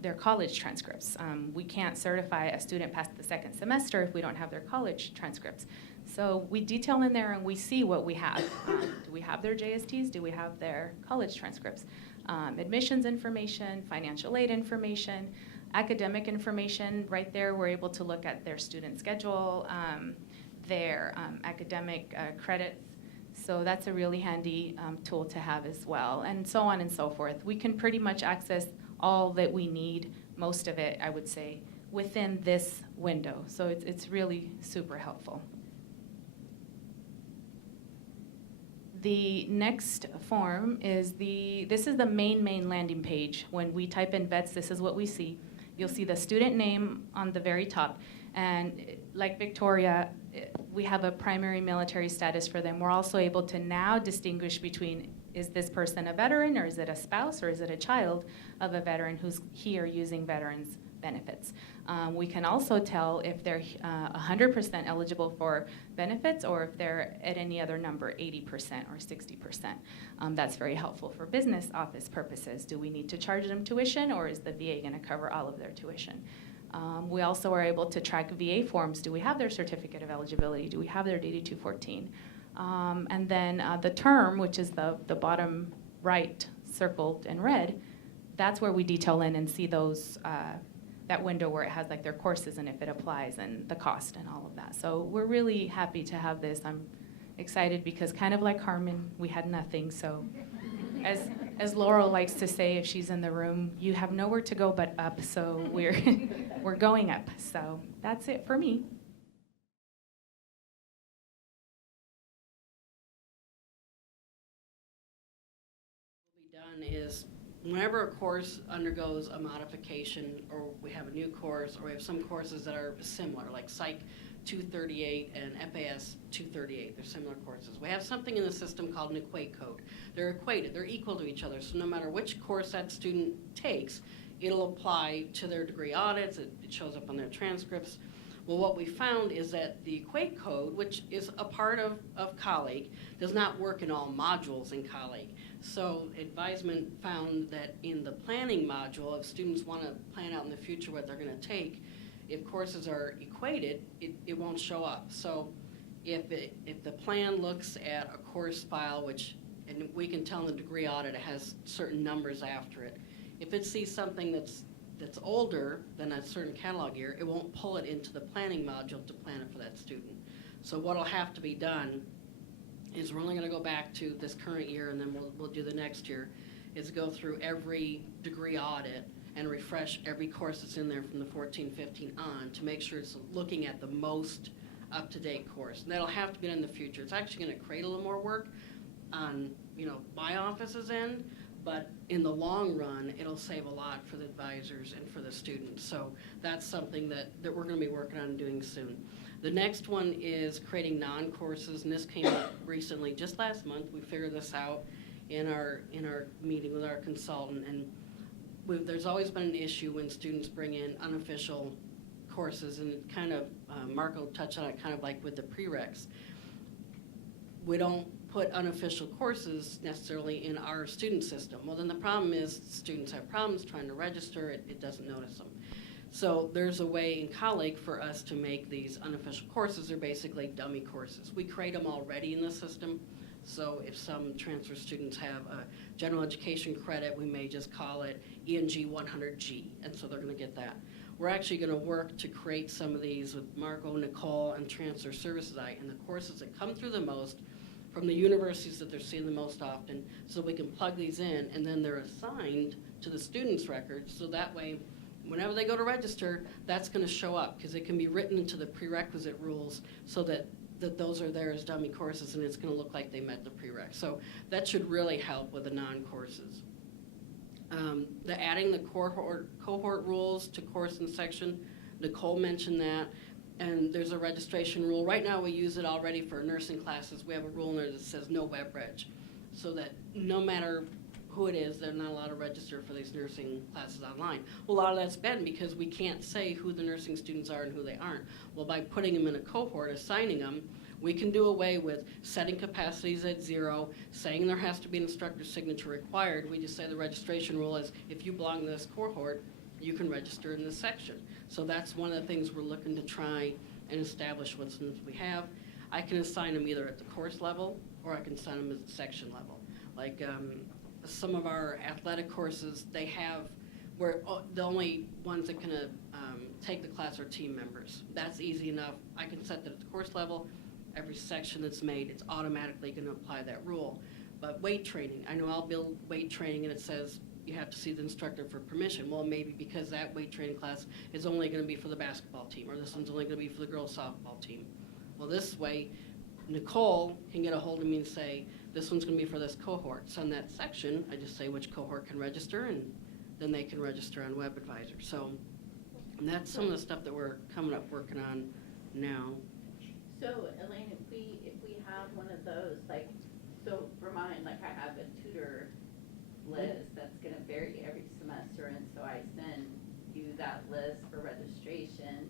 their college transcripts. We can't certify a student past the second semester if we don't have their college transcripts. So we detail in there and we see what we have. Do we have their JSTs? Do we have their college transcripts? Admissions information, financial aid information, academic information. Right there, we're able to look at their student schedule, their academic credits. So that's a really handy tool to have as well, and so on and so forth. We can pretty much access all that we need, most of it, I would say, within this window. So it's really super helpful. The next form is this is the main landing page. When we type in VETS, this is what we see. You'll see the student name on the very top. And like Victoria, we have a primary military status for them. We're also able to now distinguish between, is this person a veteran, or is it a spouse, or is it a child of a veteran who's here using veterans benefits. We can also tell if they're 100% eligible for benefits, or if they're at any other number, 80% or 60%. That's very helpful for business office purposes. Do we need to charge them tuition, or is the VA going to cover all of their tuition? We also are able to track VA forms. Do we have their certificate of eligibility? Do we have their DD-214? And then the term, which is the bottom right circled in red, that's where we detail in and see those that window where it has like their courses and if it applies and the cost and all of that. So we're really happy to have this. I'm excited because kind of like Carmen, we had nothing. So as Laurel likes to say if she's in the room, you have nowhere to go but up. So we're going up. So that's it for me. What we've done is whenever a course undergoes a modification, or we have a new course, or we have some courses that are similar, like Psych 238 and FAS 238, they're similar courses. We have something in the system called an equate code. They're equated, they're equal to each other, so no matter which course that student takes, it'll apply to their degree audits, it shows up on their transcripts. Well, what we found is that the equate code, which is a part of Colleague, does not work in all modules in Colleague. So advisement found that in the planning module, if students want to plan out in the future what they're going to take, if courses are equated, it won't show up. So if the plan looks at a course file, and we can tell in the degree audit it has certain numbers after it, if it sees something that's older than a certain catalog year, it won't pull it into the planning module to plan it for that student. So what'll have to be done is we're only going to go back to this current year, and then we'll do the next year, is go through every degree audit and refresh every course that's in there from the 14-15 on to make sure it's looking at the most up-to-date course. And that'll have to be done in the future. It's actually going to create a little more work on my office's end, but in the long run, it'll save a lot for the advisors and for the students. So that's something that we're going to be working on doing soon. The next one is creating non-courses, and this came up recently, just last month. We figured this out in our meeting with our consultant, and there's always been an issue when students bring in unofficial courses, and kind of, Marco touched on it kind of like with the prereqs. We don't put unofficial courses necessarily in our student system. Well, then the problem is students have problems trying to register, it doesn't notice them. So there's a way in Colleague for us to make these unofficial courses. They're basically dummy courses. We create them already in the system. So if some transfer students have a general education credit, we may just call it ENG 100G, and so they're going to get that. We're actually going to work to create some of these with Marco, Nicole, and Transfer Services I, and the courses that come through the most from the universities that they're seeing the most often, so we can plug these in, and then they're assigned to the student's records, so that way whenever they go to register, that's going to show up because it can be written into the prerequisite rules so that that those are there as dummy courses, and it's gonna look like they met the prereq. So that should really help with the non-courses. The adding the cohort rules to course and section, Nicole mentioned that, and there's a registration rule. Right now, we use it already for nursing classes. We have a rule in there that says no web reg, so that no matter who it is, they're not allowed to register for these nursing classes online. Well, a lot of that's been because we can't say who the nursing students are and who they aren't. Well, by putting them in a cohort, assigning them, we can do away with setting capacities at 0, saying there has to be an instructor's signature required. We just say the registration rule is if you belong to this cohort, you can register in this section. So that's one of the things we're looking to try and establish once we have. I can assign them either at the course level or I can assign them at the section level. Like some of our athletic courses, they have where the only ones that can take the class are team members. That's easy enough. I can set that at the course level. Every section that's made, it's automatically going to apply that rule. But weight training, I know I'll build weight training and it says you have to see the instructor for permission. Well, maybe because that weight training class is only going to be for the basketball team, or this one's only going to be for the girls softball team. Well, this way, Nicole can get a hold of me and say, this one's going to be for this cohort. So in that section, I just say which cohort can register, and then they can register on WebAdvisor. So and that's some of the stuff that we're coming up working on now. So Elaine, if we have one of those, like, so for mine, like I have a tutor list that's gonna vary every semester, and so I send you that list for registration.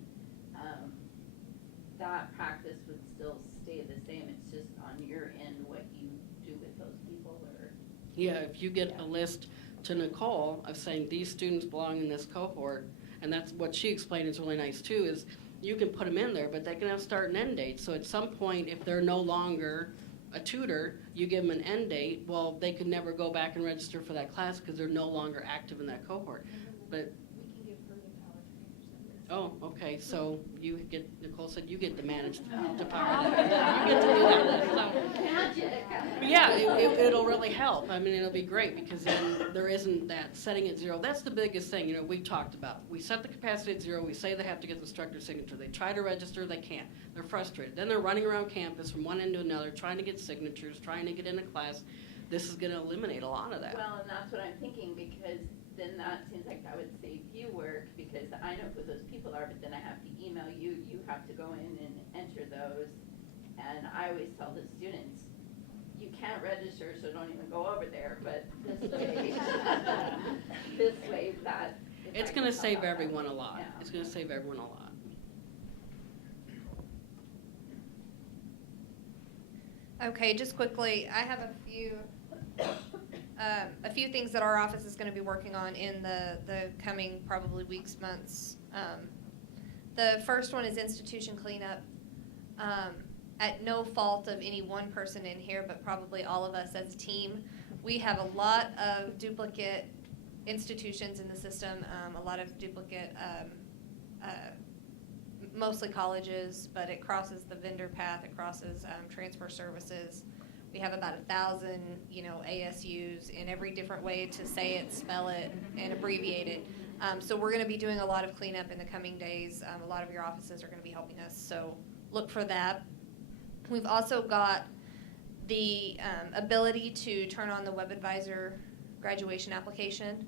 That practice would still stay the same, it's just on your end what you do with those people, or? Yeah, if you get a list to Nicole of saying these students belong in this cohort, and that's what she explained is really nice too, is you can put them in there, but they can have start and end dates. So at some point, if they're no longer a tutor, you give them an end date, well, they could never go back and register for that class because they're no longer active in that cohort. But We can give her the college trainers. oh, okay, so you get, Nicole said you get to manage the department. You get to do that. So, yeah, it'll really help. I mean, it'll be great because then there isn't that setting at 0. That's the biggest thing, we talked about. We set the capacity at 0. We say they have to get the instructor's signature. They try to register, they can't. They're frustrated. Then they're running around campus from one end to another, trying to get signatures, trying to get into class. This is going to eliminate a lot of that. Well, and that's what I'm thinking, because then that seems like that would save you work, because I know who those people are, but then I have to email you, you have to go in and enter those. And I always tell the students, you can't register, so don't even go over there, but this way, that. It's going to save everyone a lot. It's going to save everyone a lot. Okay, just quickly, I have a few things that our office is going to be working on in the coming probably weeks, months. The first one is institution cleanup. At no fault of any one person in here, but probably all of us as a team, we have a lot of duplicate institutions in the system, a lot of duplicate, mostly colleges, but it crosses the vendor path, it crosses transfer services. We have about 1,000, ASUs in every different way to say it, spell it, and abbreviate it. So we're going to be doing a lot of cleanup in the coming days. A lot of your offices are going to be helping us, so look for that. We've also got the ability to turn on the WebAdvisor graduation application.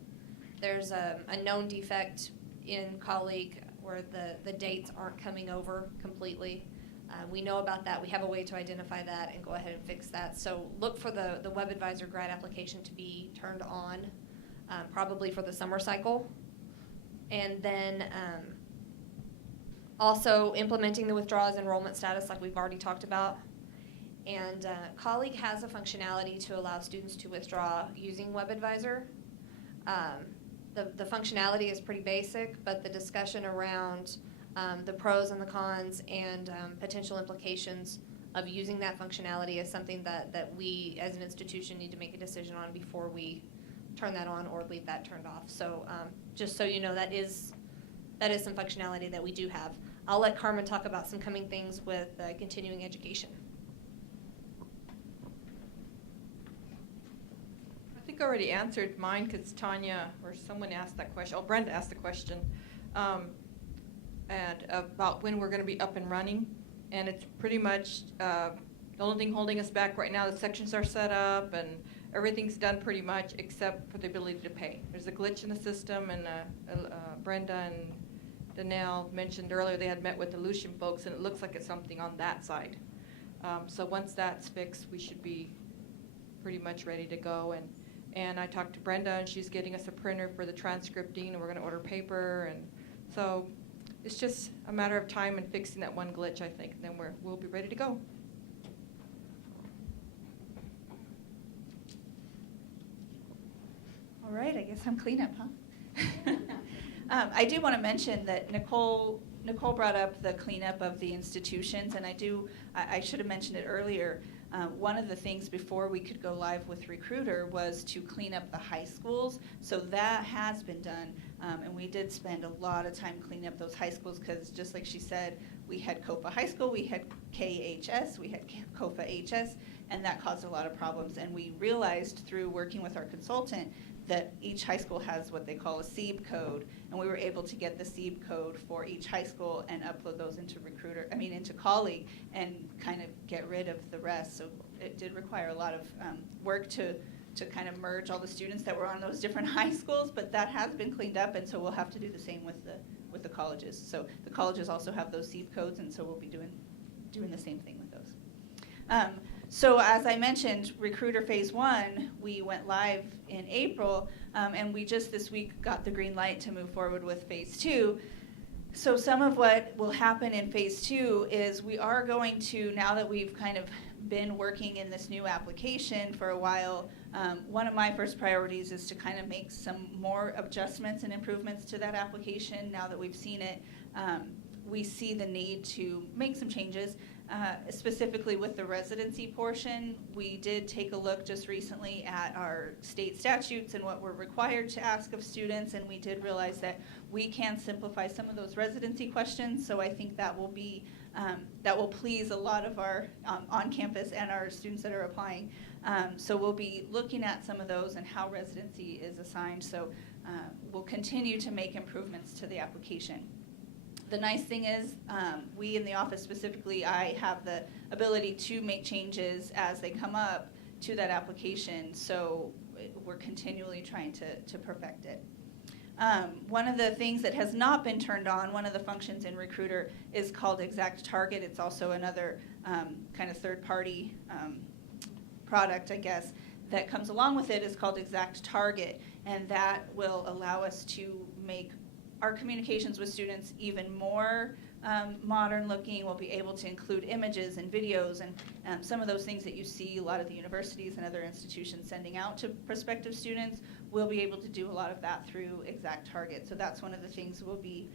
There's a known defect in Colleague where the dates aren't coming over completely. We know about that. We have a way to identify that and go ahead and fix that. So look for the WebAdvisor grad application to be turned on, probably for the summer cycle. And then also implementing the withdrawals enrollment status like we've already talked about. And Colleague has a functionality to allow students to withdraw using WebAdvisor. The functionality is pretty basic, but the discussion around the pros and the cons and potential implications of using that functionality is something that we as an institution need to make a decision on before we turn that on or leave that turned off. So just so you know, that is some functionality that we do have. I'll let Carmen talk about some coming things with continuing education. I think I already answered mine because Tanya or someone asked that question. Oh, Brenda asked the question. And about when we're going to be up and running. And it's pretty much, the only thing holding us back right now, the sections are set up and everything's done pretty much except for the ability to pay. There's a glitch in the system, and Brenda and Danelle mentioned earlier they had met with the Lucian folks, and it looks like it's something on that side. So once that's fixed, we should be pretty much ready to go. And I talked to Brenda, and she's getting us a printer for the transcripting, and we're going to order paper. And so it's just a matter of time and fixing that one glitch, I think, and then we'll be ready to go. All right, I guess I'm cleanup, huh? I do want to mention that Nicole brought up the cleanup of the institutions, and I should have mentioned it earlier. One of the things before we could go live with Recruiter was to clean up the high schools. So that has been done, and we did spend a lot of time cleaning up those high schools because, just like she said, we had COFA High School, we had KHS, we had COFA HS, and that caused a lot of problems. And we realized through working with our consultant that each high school has what they call a SEEB code, and we were able to get the SEEB code for each high school and upload those into into Colleague and kind of get rid of the rest. So it did require a lot of work to kind of merge all the students that were on those different high schools, but that has been cleaned up, and so we'll have to do the same with the colleges. So the colleges also have those SEEB codes, and so we'll be doing the same thing with those. So as I mentioned, Recruiter Phase 1, we went live in April, and we just this week got the green light to move forward with Phase 2. So some of what will happen in Phase 2 is we are going to, now that we've kind of been working in this new application for a while, one of my first priorities is to kind of make some more adjustments and improvements to that application. Now that we've seen it, we see the need to make some changes. Specifically with the residency portion, we did take a look just recently at our state statutes and what we're required to ask of students, and we did realize that we can simplify some of those residency questions. So I think that will please a lot of our on-campus and our students that are applying. So we'll be looking at some of those and how residency is assigned. So we'll continue to make improvements to the application. The nice thing is, we in the office specifically, I have the ability to make changes as they come up to that application, so we're continually trying to perfect it. One of the things that has not been turned on, one of the functions in Recruiter is called Exact Target. It's also another kind of third-party product, I guess, that comes along with it is called Exact Target, and that will allow us to make our communications with students even more modern looking. We'll be able to include images and videos and some of those things that you see a lot of the universities and other institutions sending out to prospective students. We'll be able to do a lot of that through Exact Target. So that's one of the things we'll be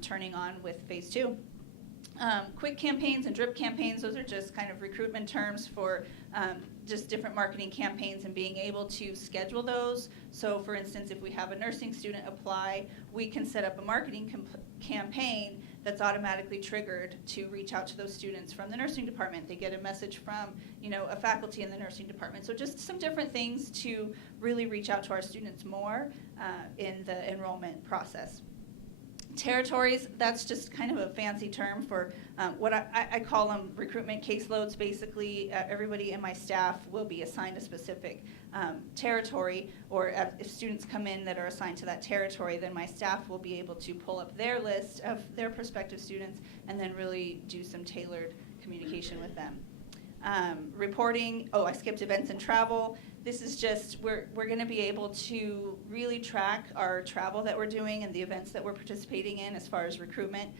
turning on with Phase 2. Quick campaigns and drip campaigns, those are just kind of recruitment terms for just different marketing campaigns and being able to schedule those. So for instance, if we have a nursing student apply, we can set up a marketing campaign that's automatically triggered to reach out to those students from the nursing department. They get a message from, a faculty in the nursing department. So just some different things to really reach out to our students more in the enrollment process. Territories, that's just kind of a fancy term for what I call them recruitment caseloads. Basically, everybody in my staff will be assigned a specific territory, or if students come in that are assigned to that territory, then my staff will be able to pull up their list of their prospective students and then really do some tailored communication with them. Reporting, I skipped events and travel. This is just, we're going to be able to really track our travel that we're doing and the events that we're participating in as far as recruitment,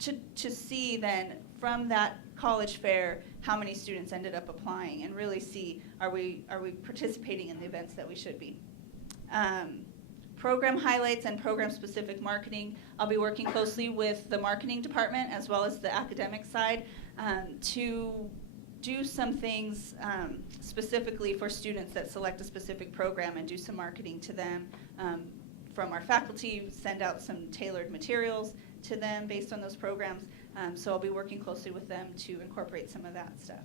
to see then from that college fair how many students ended up applying and really see are we participating in the events that we should be. Program highlights and program-specific marketing. I'll be working closely with the marketing department as well as the academic side to do some things specifically for students that select a specific program and do some marketing to them. From our faculty, send out some tailored materials to them based on those programs. So I'll be working closely with them to incorporate some of that stuff.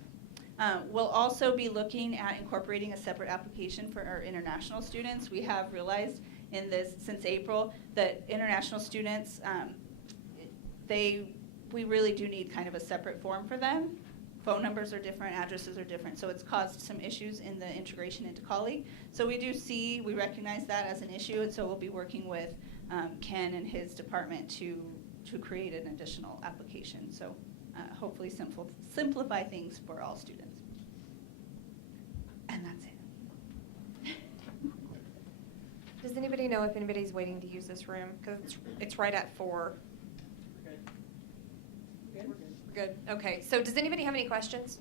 We'll also be looking at incorporating a separate application for our international students. We have realized in this since April that international students, we really do need kind of a separate form for them. Phone numbers are different, addresses are different, so it's caused some issues in the integration into Colleague. So we recognize that as an issue, and so we'll be working with Ken and his department to create an additional application. So hopefully simplify things for all students. And that's it. Does anybody know if anybody's waiting to use this room? Because it's right at 4. Good. Okay. So does anybody have any questions?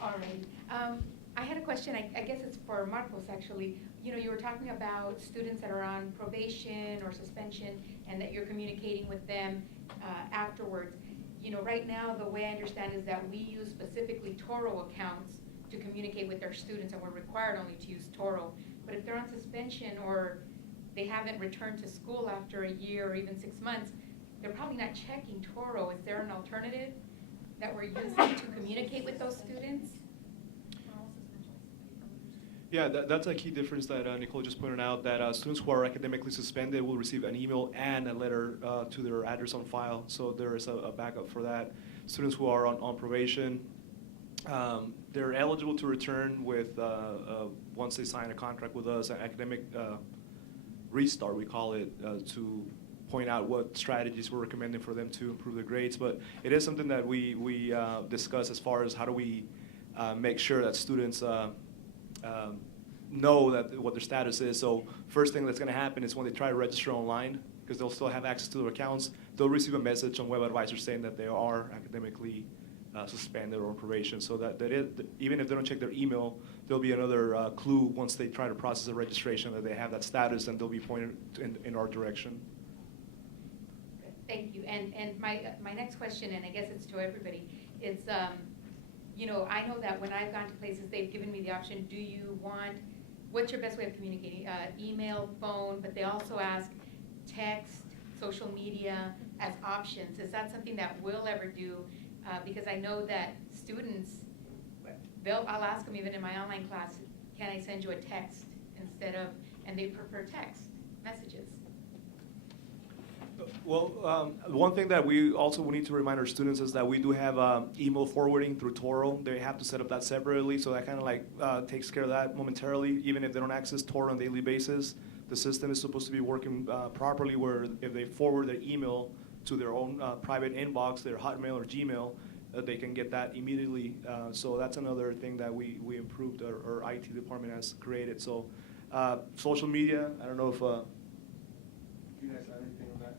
All right. I had a question. I guess it's for Marcos, actually. You know, you were talking about students that are on probation or suspension and that you're communicating with them afterwards. You know, right now, the way I understand is that we use specifically Toro accounts to communicate with our students, and we're required only to use Toro. But if they're on suspension or they haven't returned to school after a year or even 6 months, they're probably not checking Toro. Is there an alternative that we're using to communicate with those students? Yeah, that's a key difference that Nicole just pointed out, that students who are academically suspended will receive an email and a letter to their address on file, so there is a backup for that. Students who are on probation, they're eligible to return with, once they sign a contract with us, an academic restart, we call it, to point out what strategies we're recommending for them to improve their grades. But it is something that we discuss as far as how do we make sure that students know that what their status is. So first thing that's going to happen is when they try to register online, because they'll still have access to their accounts, they'll receive a message on WebAdvisor saying that they are academically suspended or on probation. So that even if they don't check their email, there'll be another clue once they try to process a registration that they have that status, and they'll be pointed in our direction. Thank you. And my next question, and I guess it's to everybody, is, you know, I know that when I've gone to places, they've given me the option, what's your best way of communicating? Email, phone, but they also ask text, social media as options. Is that something that we'll ever do? Because I know that students, I'll ask them even in my online class, can I send you a text instead of, and they prefer text messages. Well, one thing that we also need to remind our students is that we do have email forwarding through Toro. They have to set up that separately, so that kind of like takes care of that momentarily. Even if they don't access Toro on a daily basis, the system is supposed to be working properly, where if they forward their email to their own private inbox, their Hotmail or Gmail, they can get that immediately. So that's another thing that we improved, our IT department has created. So social media, I don't know if you guys have anything on that?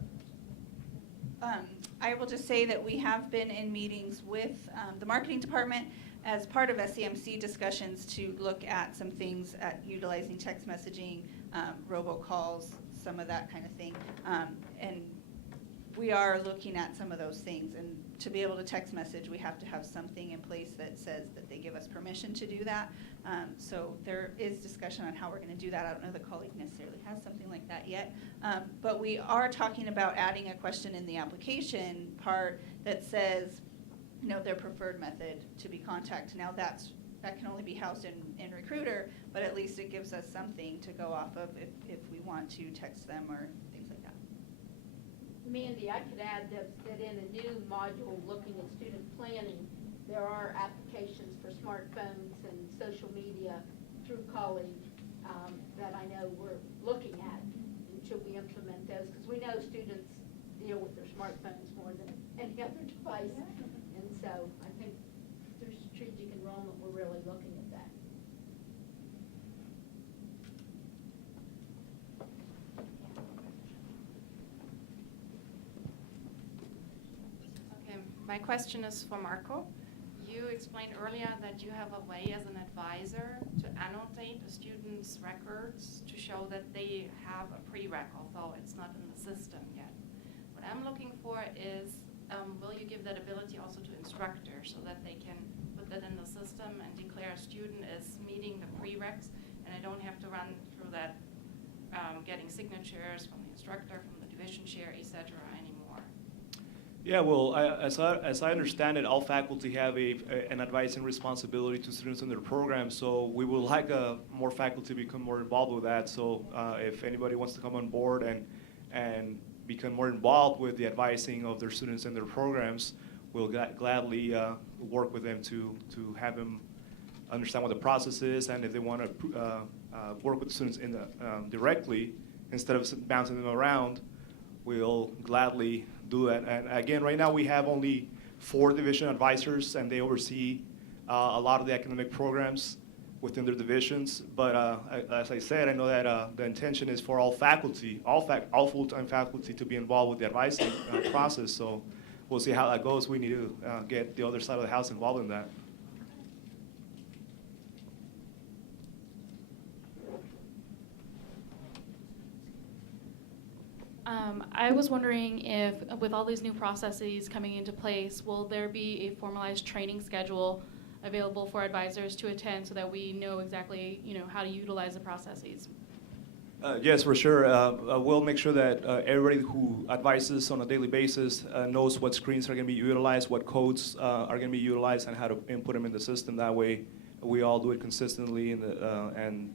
I will just say that we have been in meetings with the marketing department as part of SEMC discussions to look at some things at utilizing text messaging, robocalls, some of that kind of thing. And we are looking at some of those things. And to be able to text message, we have to have something in place that says that they give us permission to do that. So there is discussion on how we're going to do that. I don't know that Colleague necessarily has something like that yet. But we are talking about adding a question in the application part that says, you know, their preferred method to be contacted. Now that can only be housed in Recruiter, but at least it gives us something to go off of if we want to text them or things like that. Mandy, I could add that in a new module looking at student planning, there are applications for smartphones and social media through Colleague that I know we're looking at. And should we implement those? Because we know students deal with their smartphones more than any other device. And so I think through strategic enrollment, we're really looking at that. Okay, my question is for Marco. You explained earlier that you have a way as an advisor to annotate a student's records to show that they have a prereq, although it's not in the system yet. What I'm looking for is, will you give that ability also to instructors so that they can put that in the system and declare a student as meeting the prereqs, and I don't have to run through that getting signatures from the instructor, from the division chair, etc. anymore? Yeah, well, as I understand it, all faculty have an advising responsibility to students in their program, so we would like more faculty become more involved with that. So if anybody wants to come on board and and become more involved with the advising of their students and their programs, we'll gladly work with them to have them understand what the process is, and if they want to work with the students directly, instead of bouncing them around, we'll gladly do that. And again, right now we have only 4 division advisors, and they oversee a lot of the academic programs within their divisions. But as I said, I know that the intention is for all faculty, all full-time faculty, to be involved with the advising process. So we'll see how that goes. We need to get the other side of the house involved in that. I was wondering if, with all these new processes coming into place, will there be a formalized training schedule available for advisors to attend so that we know exactly, how to utilize the processes? Yes, for sure. We'll make sure that everybody who advises on a daily basis knows what screens are going to be utilized, what codes are going to be utilized, and how to input them in the system. That way, we all do it consistently, and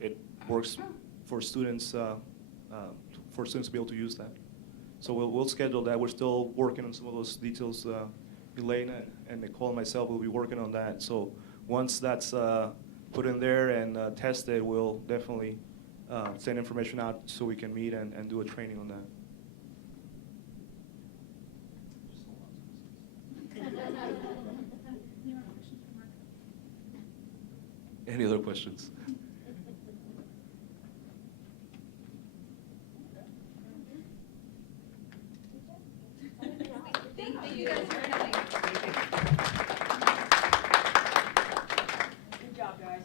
it works for students. For students to be able to use that. So we'll schedule that. We're still working on some of those details. Elena and Nicole and myself will be working on that. So once that's put in there and tested, we'll definitely send information out so we can meet and do a training on that. Any other questions? Thank you guys for coming. Good job, guys.